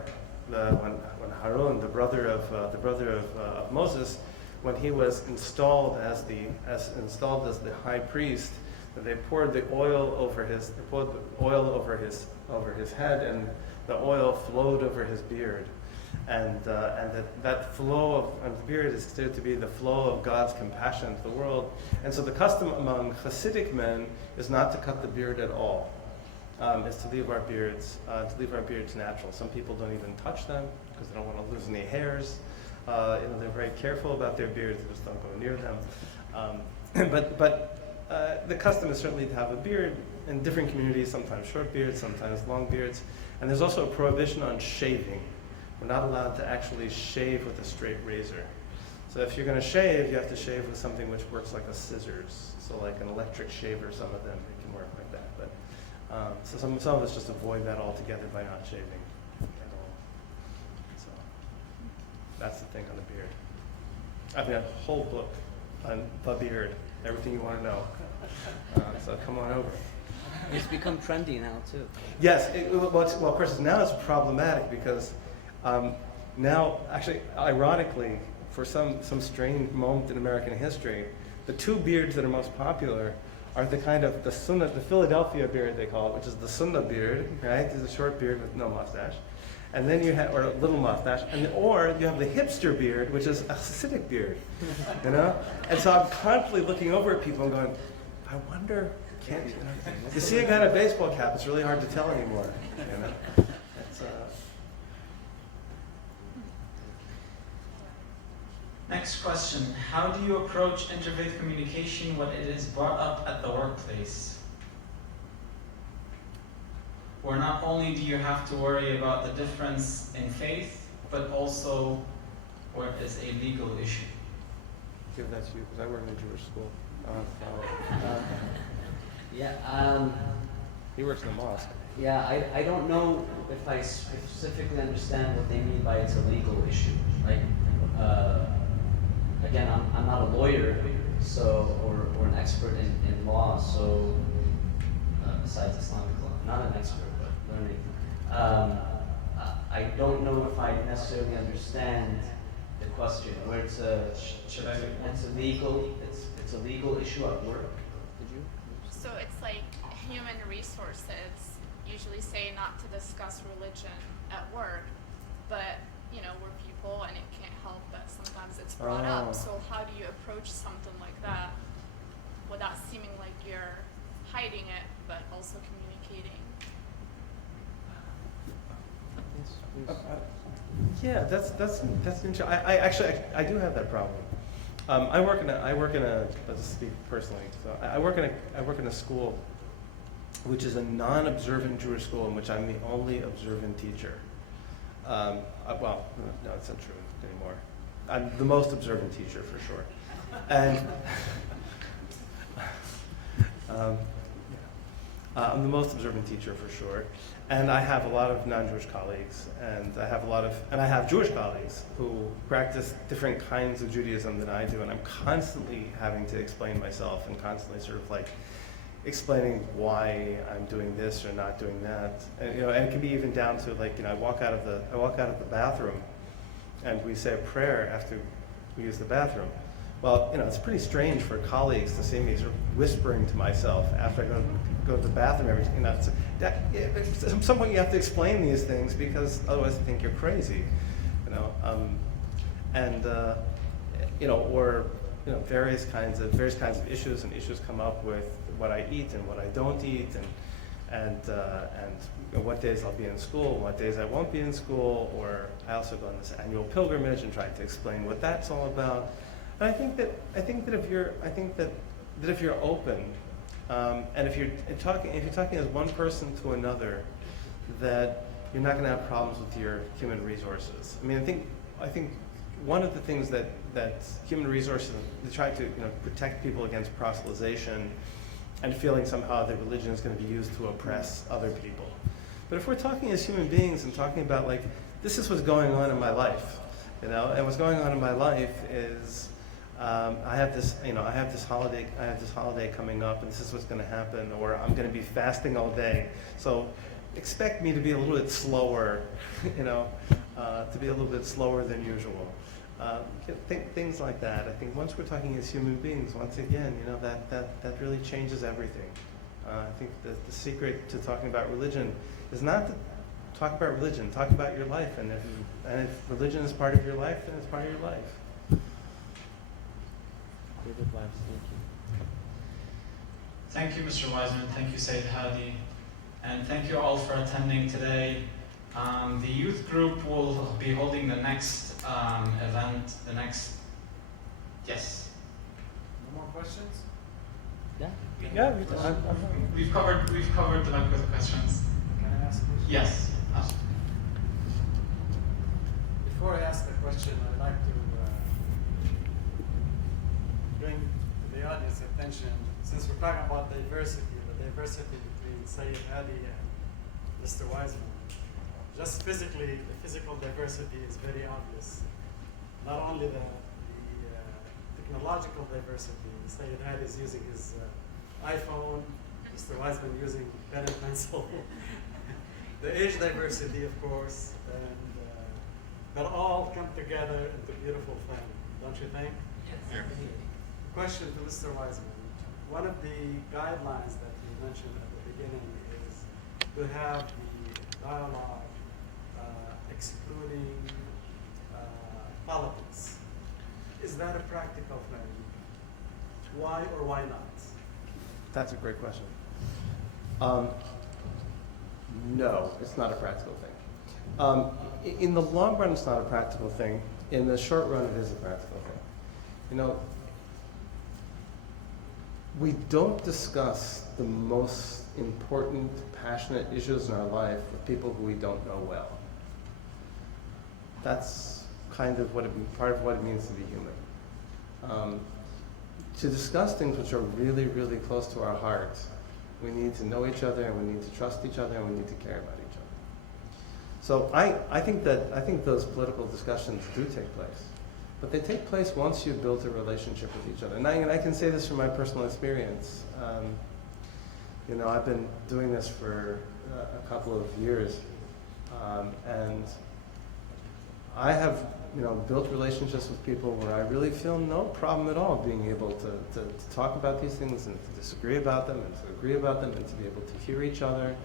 when Harun, the brother of Moses, when he was installed as the high priest, they poured the oil over his head, and the oil flowed over his beard, and that flow of the beard is considered to be the flow of God's compassion to the world. And so the custom among Hasidic men is not to cut the beard at all. Is to leave our beards natural. Some people don't even touch them because they don't want to lose any hairs. They're very careful about their beards; they just don't go near them. But the custom is certainly to have a beard in different communities. Sometimes short beards, sometimes long beards, and there's also a prohibition on shaving. We're not allowed to actually shave with a straight razor. So if you're going to shave, you have to shave with something which works like a scissors. So like an electric shaver, some of them it can work like that. But so some of us just avoid that altogether by not shaving at all. So that's the thing on the beard. I've got a whole book on the beard, everything you want to know. So come on over. It's become trendy now too. Yes, well, of course, now it's problematic because now, actually, ironically, for some strange moment in American history, the two beards that are most popular are the kind of the Sunnah, the Philadelphia beard they call it, which is the Sunnah beard, right? It's a short beard with no mustache, and then you have, or a little mustache, or you have the hipster beard, which is a Hasidic beard, And so I'm constantly looking over at people and going, I wonder, you see a guy in a baseball cap, it's really hard to tell anymore, It's, Next question. How do you approach interfaith communication when it is brought up at the workplace? Where not only do you have to worry about the difference in faith, but also or is a legal issue? Give that to you, because I work in a Jewish school. Yeah. He works in the mosque. Yeah, I don't know if I specifically understand what they mean by it's a legal issue. Like, again, I'm not a lawyer, so or an expert in law, so besides Islamic law, not an expert, but learning. I don't know if I necessarily understand the question where it's a legal issue at work. Did you? So it's like human resources usually say not to discuss religion at work, but you know, we're people and it can't help that sometimes it's brought up. So how do you approach something like that without seeming like you're hiding it, but also communicating? Yeah, that's interesting. I actually do have that problem. I work in a let's just speak personally. So I work in a school which is a non-observant Jewish school in which I'm the only observant teacher. Well, no, it's not true anymore. I'm the most observant teacher for sure. And I'm the most observant teacher for sure. And I have a lot of non-Jewish colleagues, and I have Jewish colleagues who practice different kinds of Judaism than I do, and I'm constantly having to explain myself and constantly sort of like explaining why I'm doing this or not doing that. And, and it can be even down to like, I walk out of the bathroom and we say a prayer after we use the bathroom. Well, it's pretty strange for colleagues to see me sort of whispering to myself after I go to the bathroom every time. At some point you have to explain these things because otherwise they think you're crazy, or various kinds of issues, and issues come up with what I eat and what I don't eat, and what days I'll be in school, what days I won't be in school, or I also go on this annual pilgrimage and try to explain what that's all about. And I think that if you're open, and if you're talking as one person to another, that you're not going to have problems with your human resources. I mean, I think one of the things that human resources, they try to protect people against proselytization and feeling somehow that religion is going to be used to oppress other people. But if we're talking as human beings and talking about like, this is what's going on in my life, and what's going on in my life is I have this holiday coming up, and this is what's going to happen, or I'm going to be fasting all day. So expect me to be a little bit slower, to be a little bit slower than usual. Things like that. I think once we're talking as human beings, once again, that really changes everything. I think the secret to talking about religion is not to talk about religion. Talk about your life, and if religion is part of your life, then it's part of your life. Thank you, Mr. Weissman. Thank you, Sayed Hadi. And thank you all for attending today. The youth group will be holding the next event, yes? No more questions? Yeah, We've covered the questions. Can I ask a question? Yes. Before I ask the question, I'd like to bring to the audience attention, since we're talking about diversity, the diversity between Sayed Hadi and Mr. Weissman. Just physically, the physical diversity is very obvious. Not only the technological diversity, Sayed Hadi is using his iPhone, Mr. Weissman using pen and pencil. The age diversity, of course, and that all come together into beautiful family, don't you think? Yes. Question to Mr. Weissman. One of the guidelines that you mentioned at the beginning is to have the dialogue excluding politics. Is that a practical thing? Why or why not? That's a great question. No, it's not a practical thing. In the long run, it's not a practical thing. In the short run, it is a practical thing. We don't discuss the most important, passionate issues in our life with people who we don't know well. That's kind of part of what it means to be human. To discuss things which are really, really close to our hearts, we need to know each other, and we need to trust each other, and we need to care about each other. So I think those political discussions do take place, but they take place once you've built a relationship with each other. And I can say this from my personal experience. You know, I've been doing this for a couple of years, and I have, you know, built relationships with people where I really feel no problem at all being able to talk about these things and to disagree about them and to agree about them and to be able to hear each other.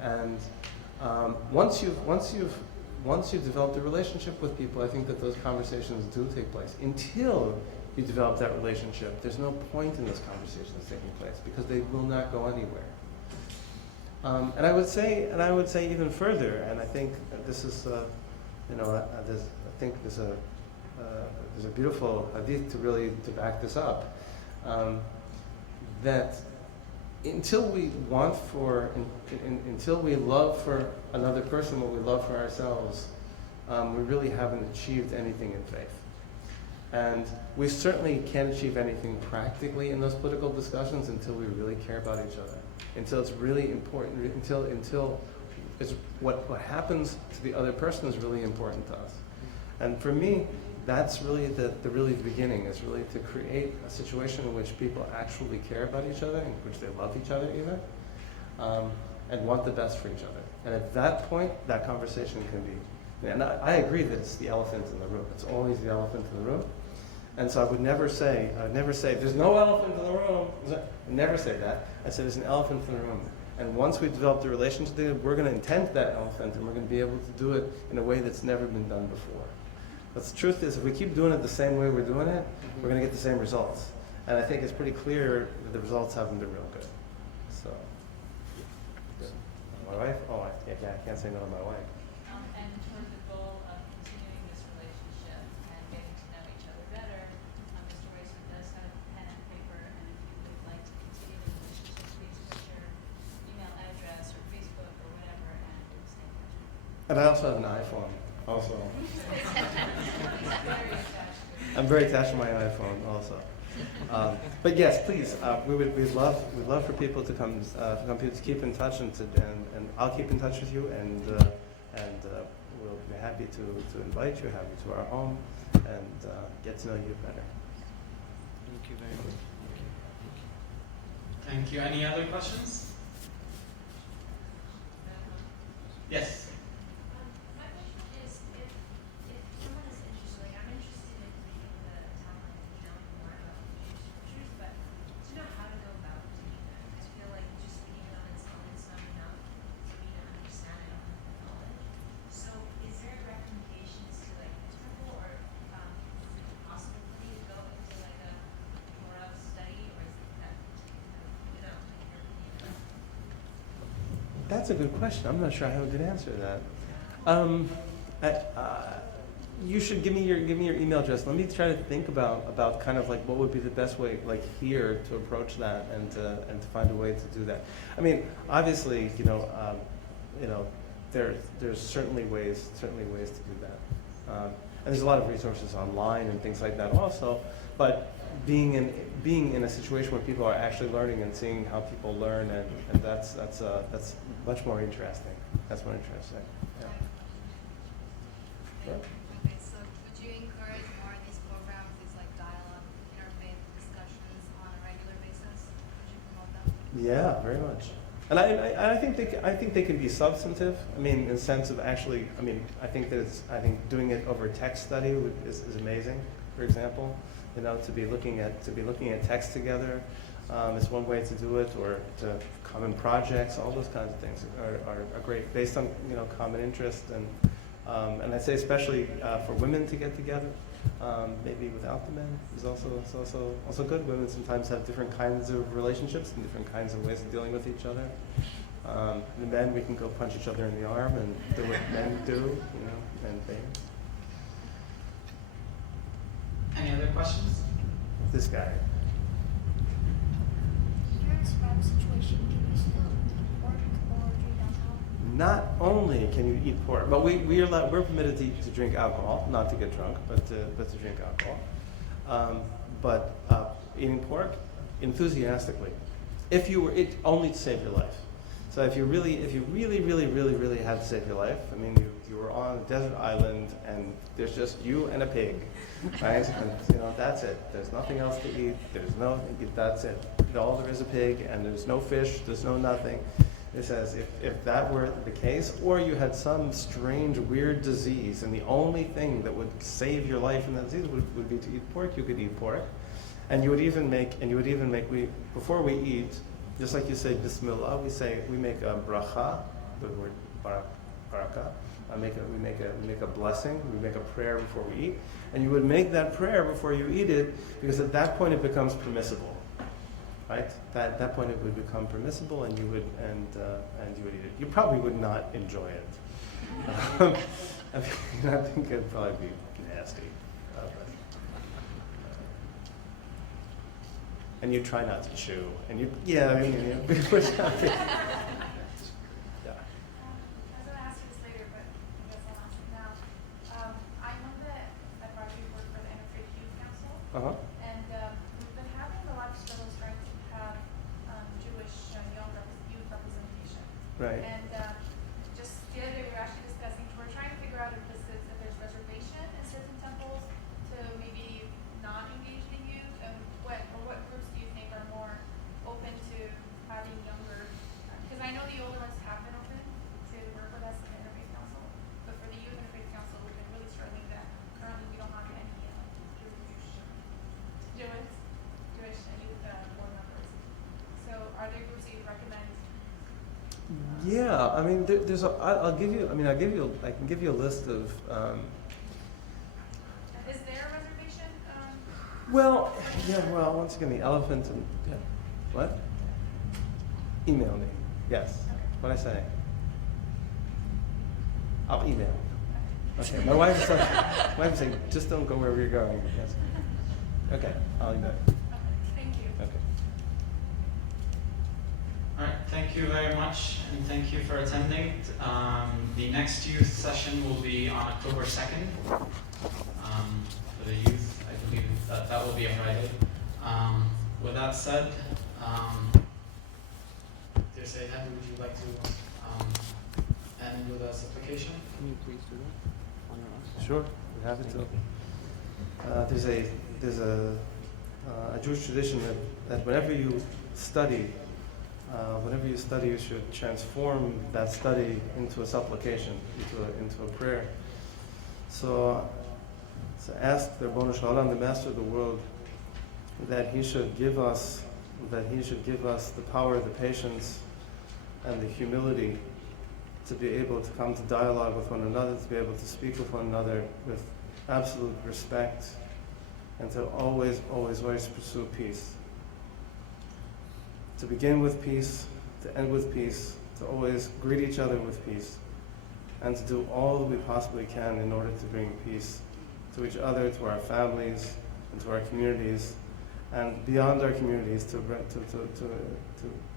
And once you've developed a relationship with people, I think that those conversations do take place. Until you develop that relationship, there's no point in those conversations taking place because they will not go anywhere. And I would say even further, and I think this is, you know, I think there's a beautiful hadith to back this up. That until we love for another person what we love for ourselves, we really haven't achieved anything in faith. And we certainly can't achieve anything practically in those political discussions until we really care about each other. Until it's really important, until it's what happens to the other person is really important to us. And for me, that's really the beginning, is really to create a situation in which people actually care about each other, in which they love each other even, and want the best for each other. And at that point, that conversation can be, and I agree that it's the elephant in the room. It's always the elephant in the room. And so I would never say, there's no elephant in the room. I'd never say that. I say there's an elephant in the room. And once we've developed a relationship, we're going to intend to that elephant, and we're going to be able to do it in a way that's never been done before. But the truth is, if we keep doing it the same way we're doing it, we're going to get the same results. And I think it's pretty clear that the results haven't been real good. So, my wife? Oh, I can't say no to my wife. And toward the goal of continuing this relationship and getting to know each other better, Mr. Weissman does have a pen and paper, and if you would like to continue the relationship, please put your email address or Facebook or whatever, and we'll stay in touch. And I also have an iPhone, also. I'm very attached to my iPhone, also. But yes, please, we'd love for people to come to keep in touch, and I'll keep in touch with you, and we'll be happy to invite you, have you to our home, and get to know you better. Thank you very much. Thank you. Any other questions? Yes. My question is, if someone is interested, like I'm interested in reading the timeline and knowing more about the scriptures, but to know how to go about doing that, because I feel like just reading them is not enough for me to understand it on knowledge. So is there recommendations to like a temple, or is it possible for me to go into like a Torah study, or is that, you know, your opinion? That's a good question. I'm not sure I have a good answer to that. You should give me your email address. Let me try to think about kind of like what would be the best way, like here, to approach that and to find a way to do that. I mean, obviously, there's certainly ways to do that, and there's a lot of resources online and things like that also. But being in a situation where people are actually learning and seeing how people learn, and that's much more interesting. That's more interesting. Yeah. Sure. Okay, so would you encourage more of these programs, these like dialogue, interfaith discussions on a regular basis? Would you promote them? Yeah, very much. And I think they can be substantive. I mean, in the sense of actually, I think doing it over text study is amazing. For example, to be looking at text together is one way to do it, or to common projects. All those kinds of things are great, based on common interest, and I'd say especially for women to get together, maybe without the men is also good. Women sometimes have different kinds of relationships and different kinds of ways of dealing with each other. The men, we can go punch each other in the arm and do what men do, and things. Any other questions? This guy. In your described situation, can you still work or do downtown? not only can you eat pork, but we're permitted to drink alcohol, not to get drunk, but to drink alcohol. Eating pork enthusiastically, if you were it only to save your life. So if you really had to save your life, I mean, you were on a desert island and there's just you and a pig, right? And, that's it. There's nothing else to eat. That's it. All there is a pig, and there's no fish. There's no nothing. It says if that were the case, or you had some strange, weird disease, and the only thing that would save your life in that disease would be to eat pork, you could eat pork, and you would even make before we eat. Just like you say Bismillah, we make a bracha, the word barakah. We make a blessing. We make a prayer before we eat, and you would make that prayer before you eat it, because at that point it becomes permissible, right? At that point it would become permissible, and you would eat it. You probably would not enjoy it. I think it'd probably be nasty. And you try not to chew, and I was going to ask you this later, but I guess I'll ask it now. I know that at Rocky work for the Interfaith Youth Council, and we've been having a lot of struggles trying to have Jewish youth representation. Right. And just the other day we were actually discussing, we're trying to figure out if there's reservation in certain temples to maybe not engage the youth, and what groups do you think are more open to having younger? Because I know the older ones have been open to work with us in the Interfaith Council, but for the Youth Interfaith Council, we've been really struggling that currently we don't have any Jewish and youth board members. So are there groups that you recommend? Yeah, I mean, I can give you a list of. Is there a reservation? Well, once again, the elephant and what? Email me. Yes. What I say? I'll email. Okay. My wife is saying, just don't go wherever you're going. Yes. Okay. I'll email. Thank you. Okay. All right, thank you very much, and thank you for attending. The next youth session will be on October 2nd for the youth. I believe that will be a Friday. With that said, dear Sayed Hadi, would you like to end with a supplication? Can you please do that on your own? Sure, we have it. There's a Jewish tradition that whenever you study, you should transform that study into a supplication, into a prayer. So ask the Ribono Shel Olam, the Master of the world, that he should give us the power, the patience, and the humility to be able to come to dialogue with one another, to be able to speak with one another with absolute respect, and to always pursue peace. To begin with peace, to end with peace, to always greet each other with peace, and to do all that we possibly can in order to bring peace to each other, to our families, and to our communities, and beyond our communities, to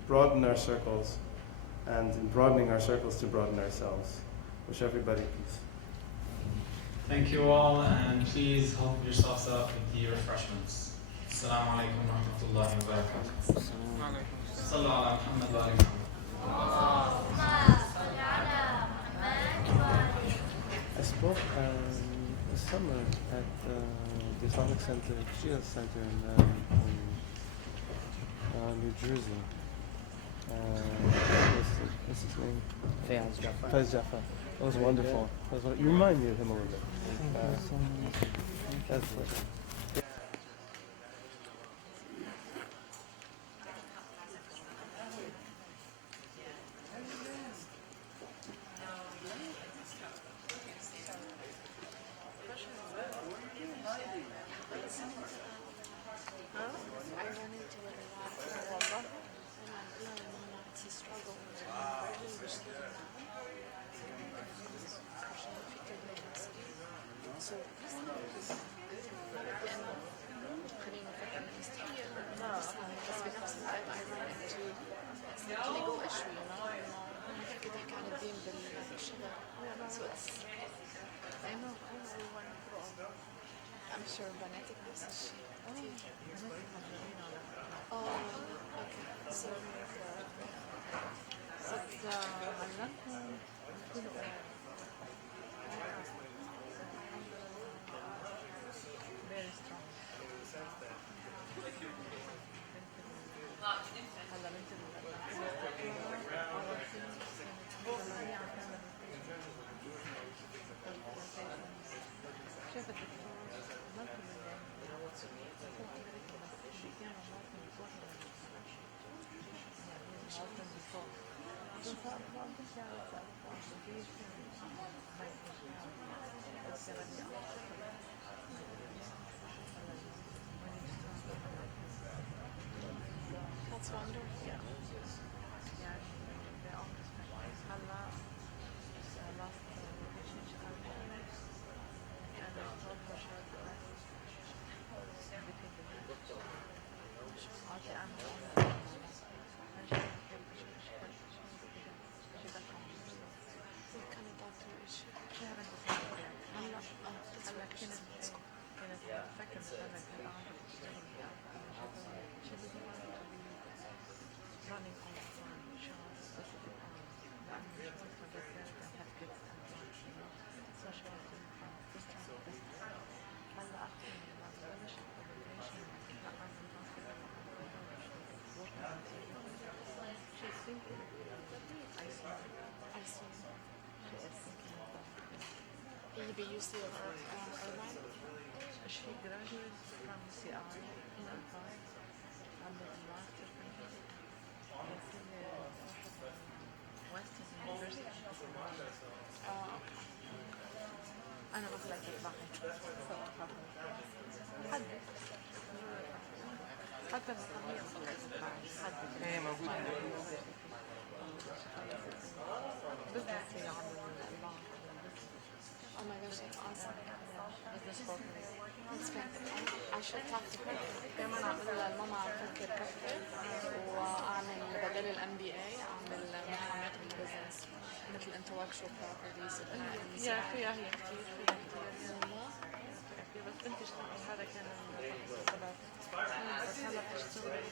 broaden our circles, and in broadening our circles, to broaden ourselves. Wish everybody peace. Thank you all, and please help yourselves out with the refreshments. Assalamu alaikum wa rahmatullahi wa barakatuh. Sallu ala Muhammad wa ali Muhammad. I spoke this summer at the Islamic Center, Shia Center in New Jersey. What's his name? Faiz Jafar. That was wonderful. You remind me of him a little bit. Thank you so much. That's That's wonderful. What kind of doctor is she? هلا that's right. I see. You'd be used to Irvine? She graduated from CI in Irvine and the master from Weissman University. أنا بطلع تطبعي صراحة حتى الرقمية بطلع تطبعي هي موجودة بزنس هي عم Oh my gosh, that's awesome. بزنس corporate. That's fantastic. I should talk to her. كمان أعمل لماما عم فكر كفر وأعمل بدل ال MBA أعمل محاماة بالبزنس مثل intellectual properties يا فيها هي كتير بس انت اشتغلي هذا كان السبب بس هلا بتشتغلي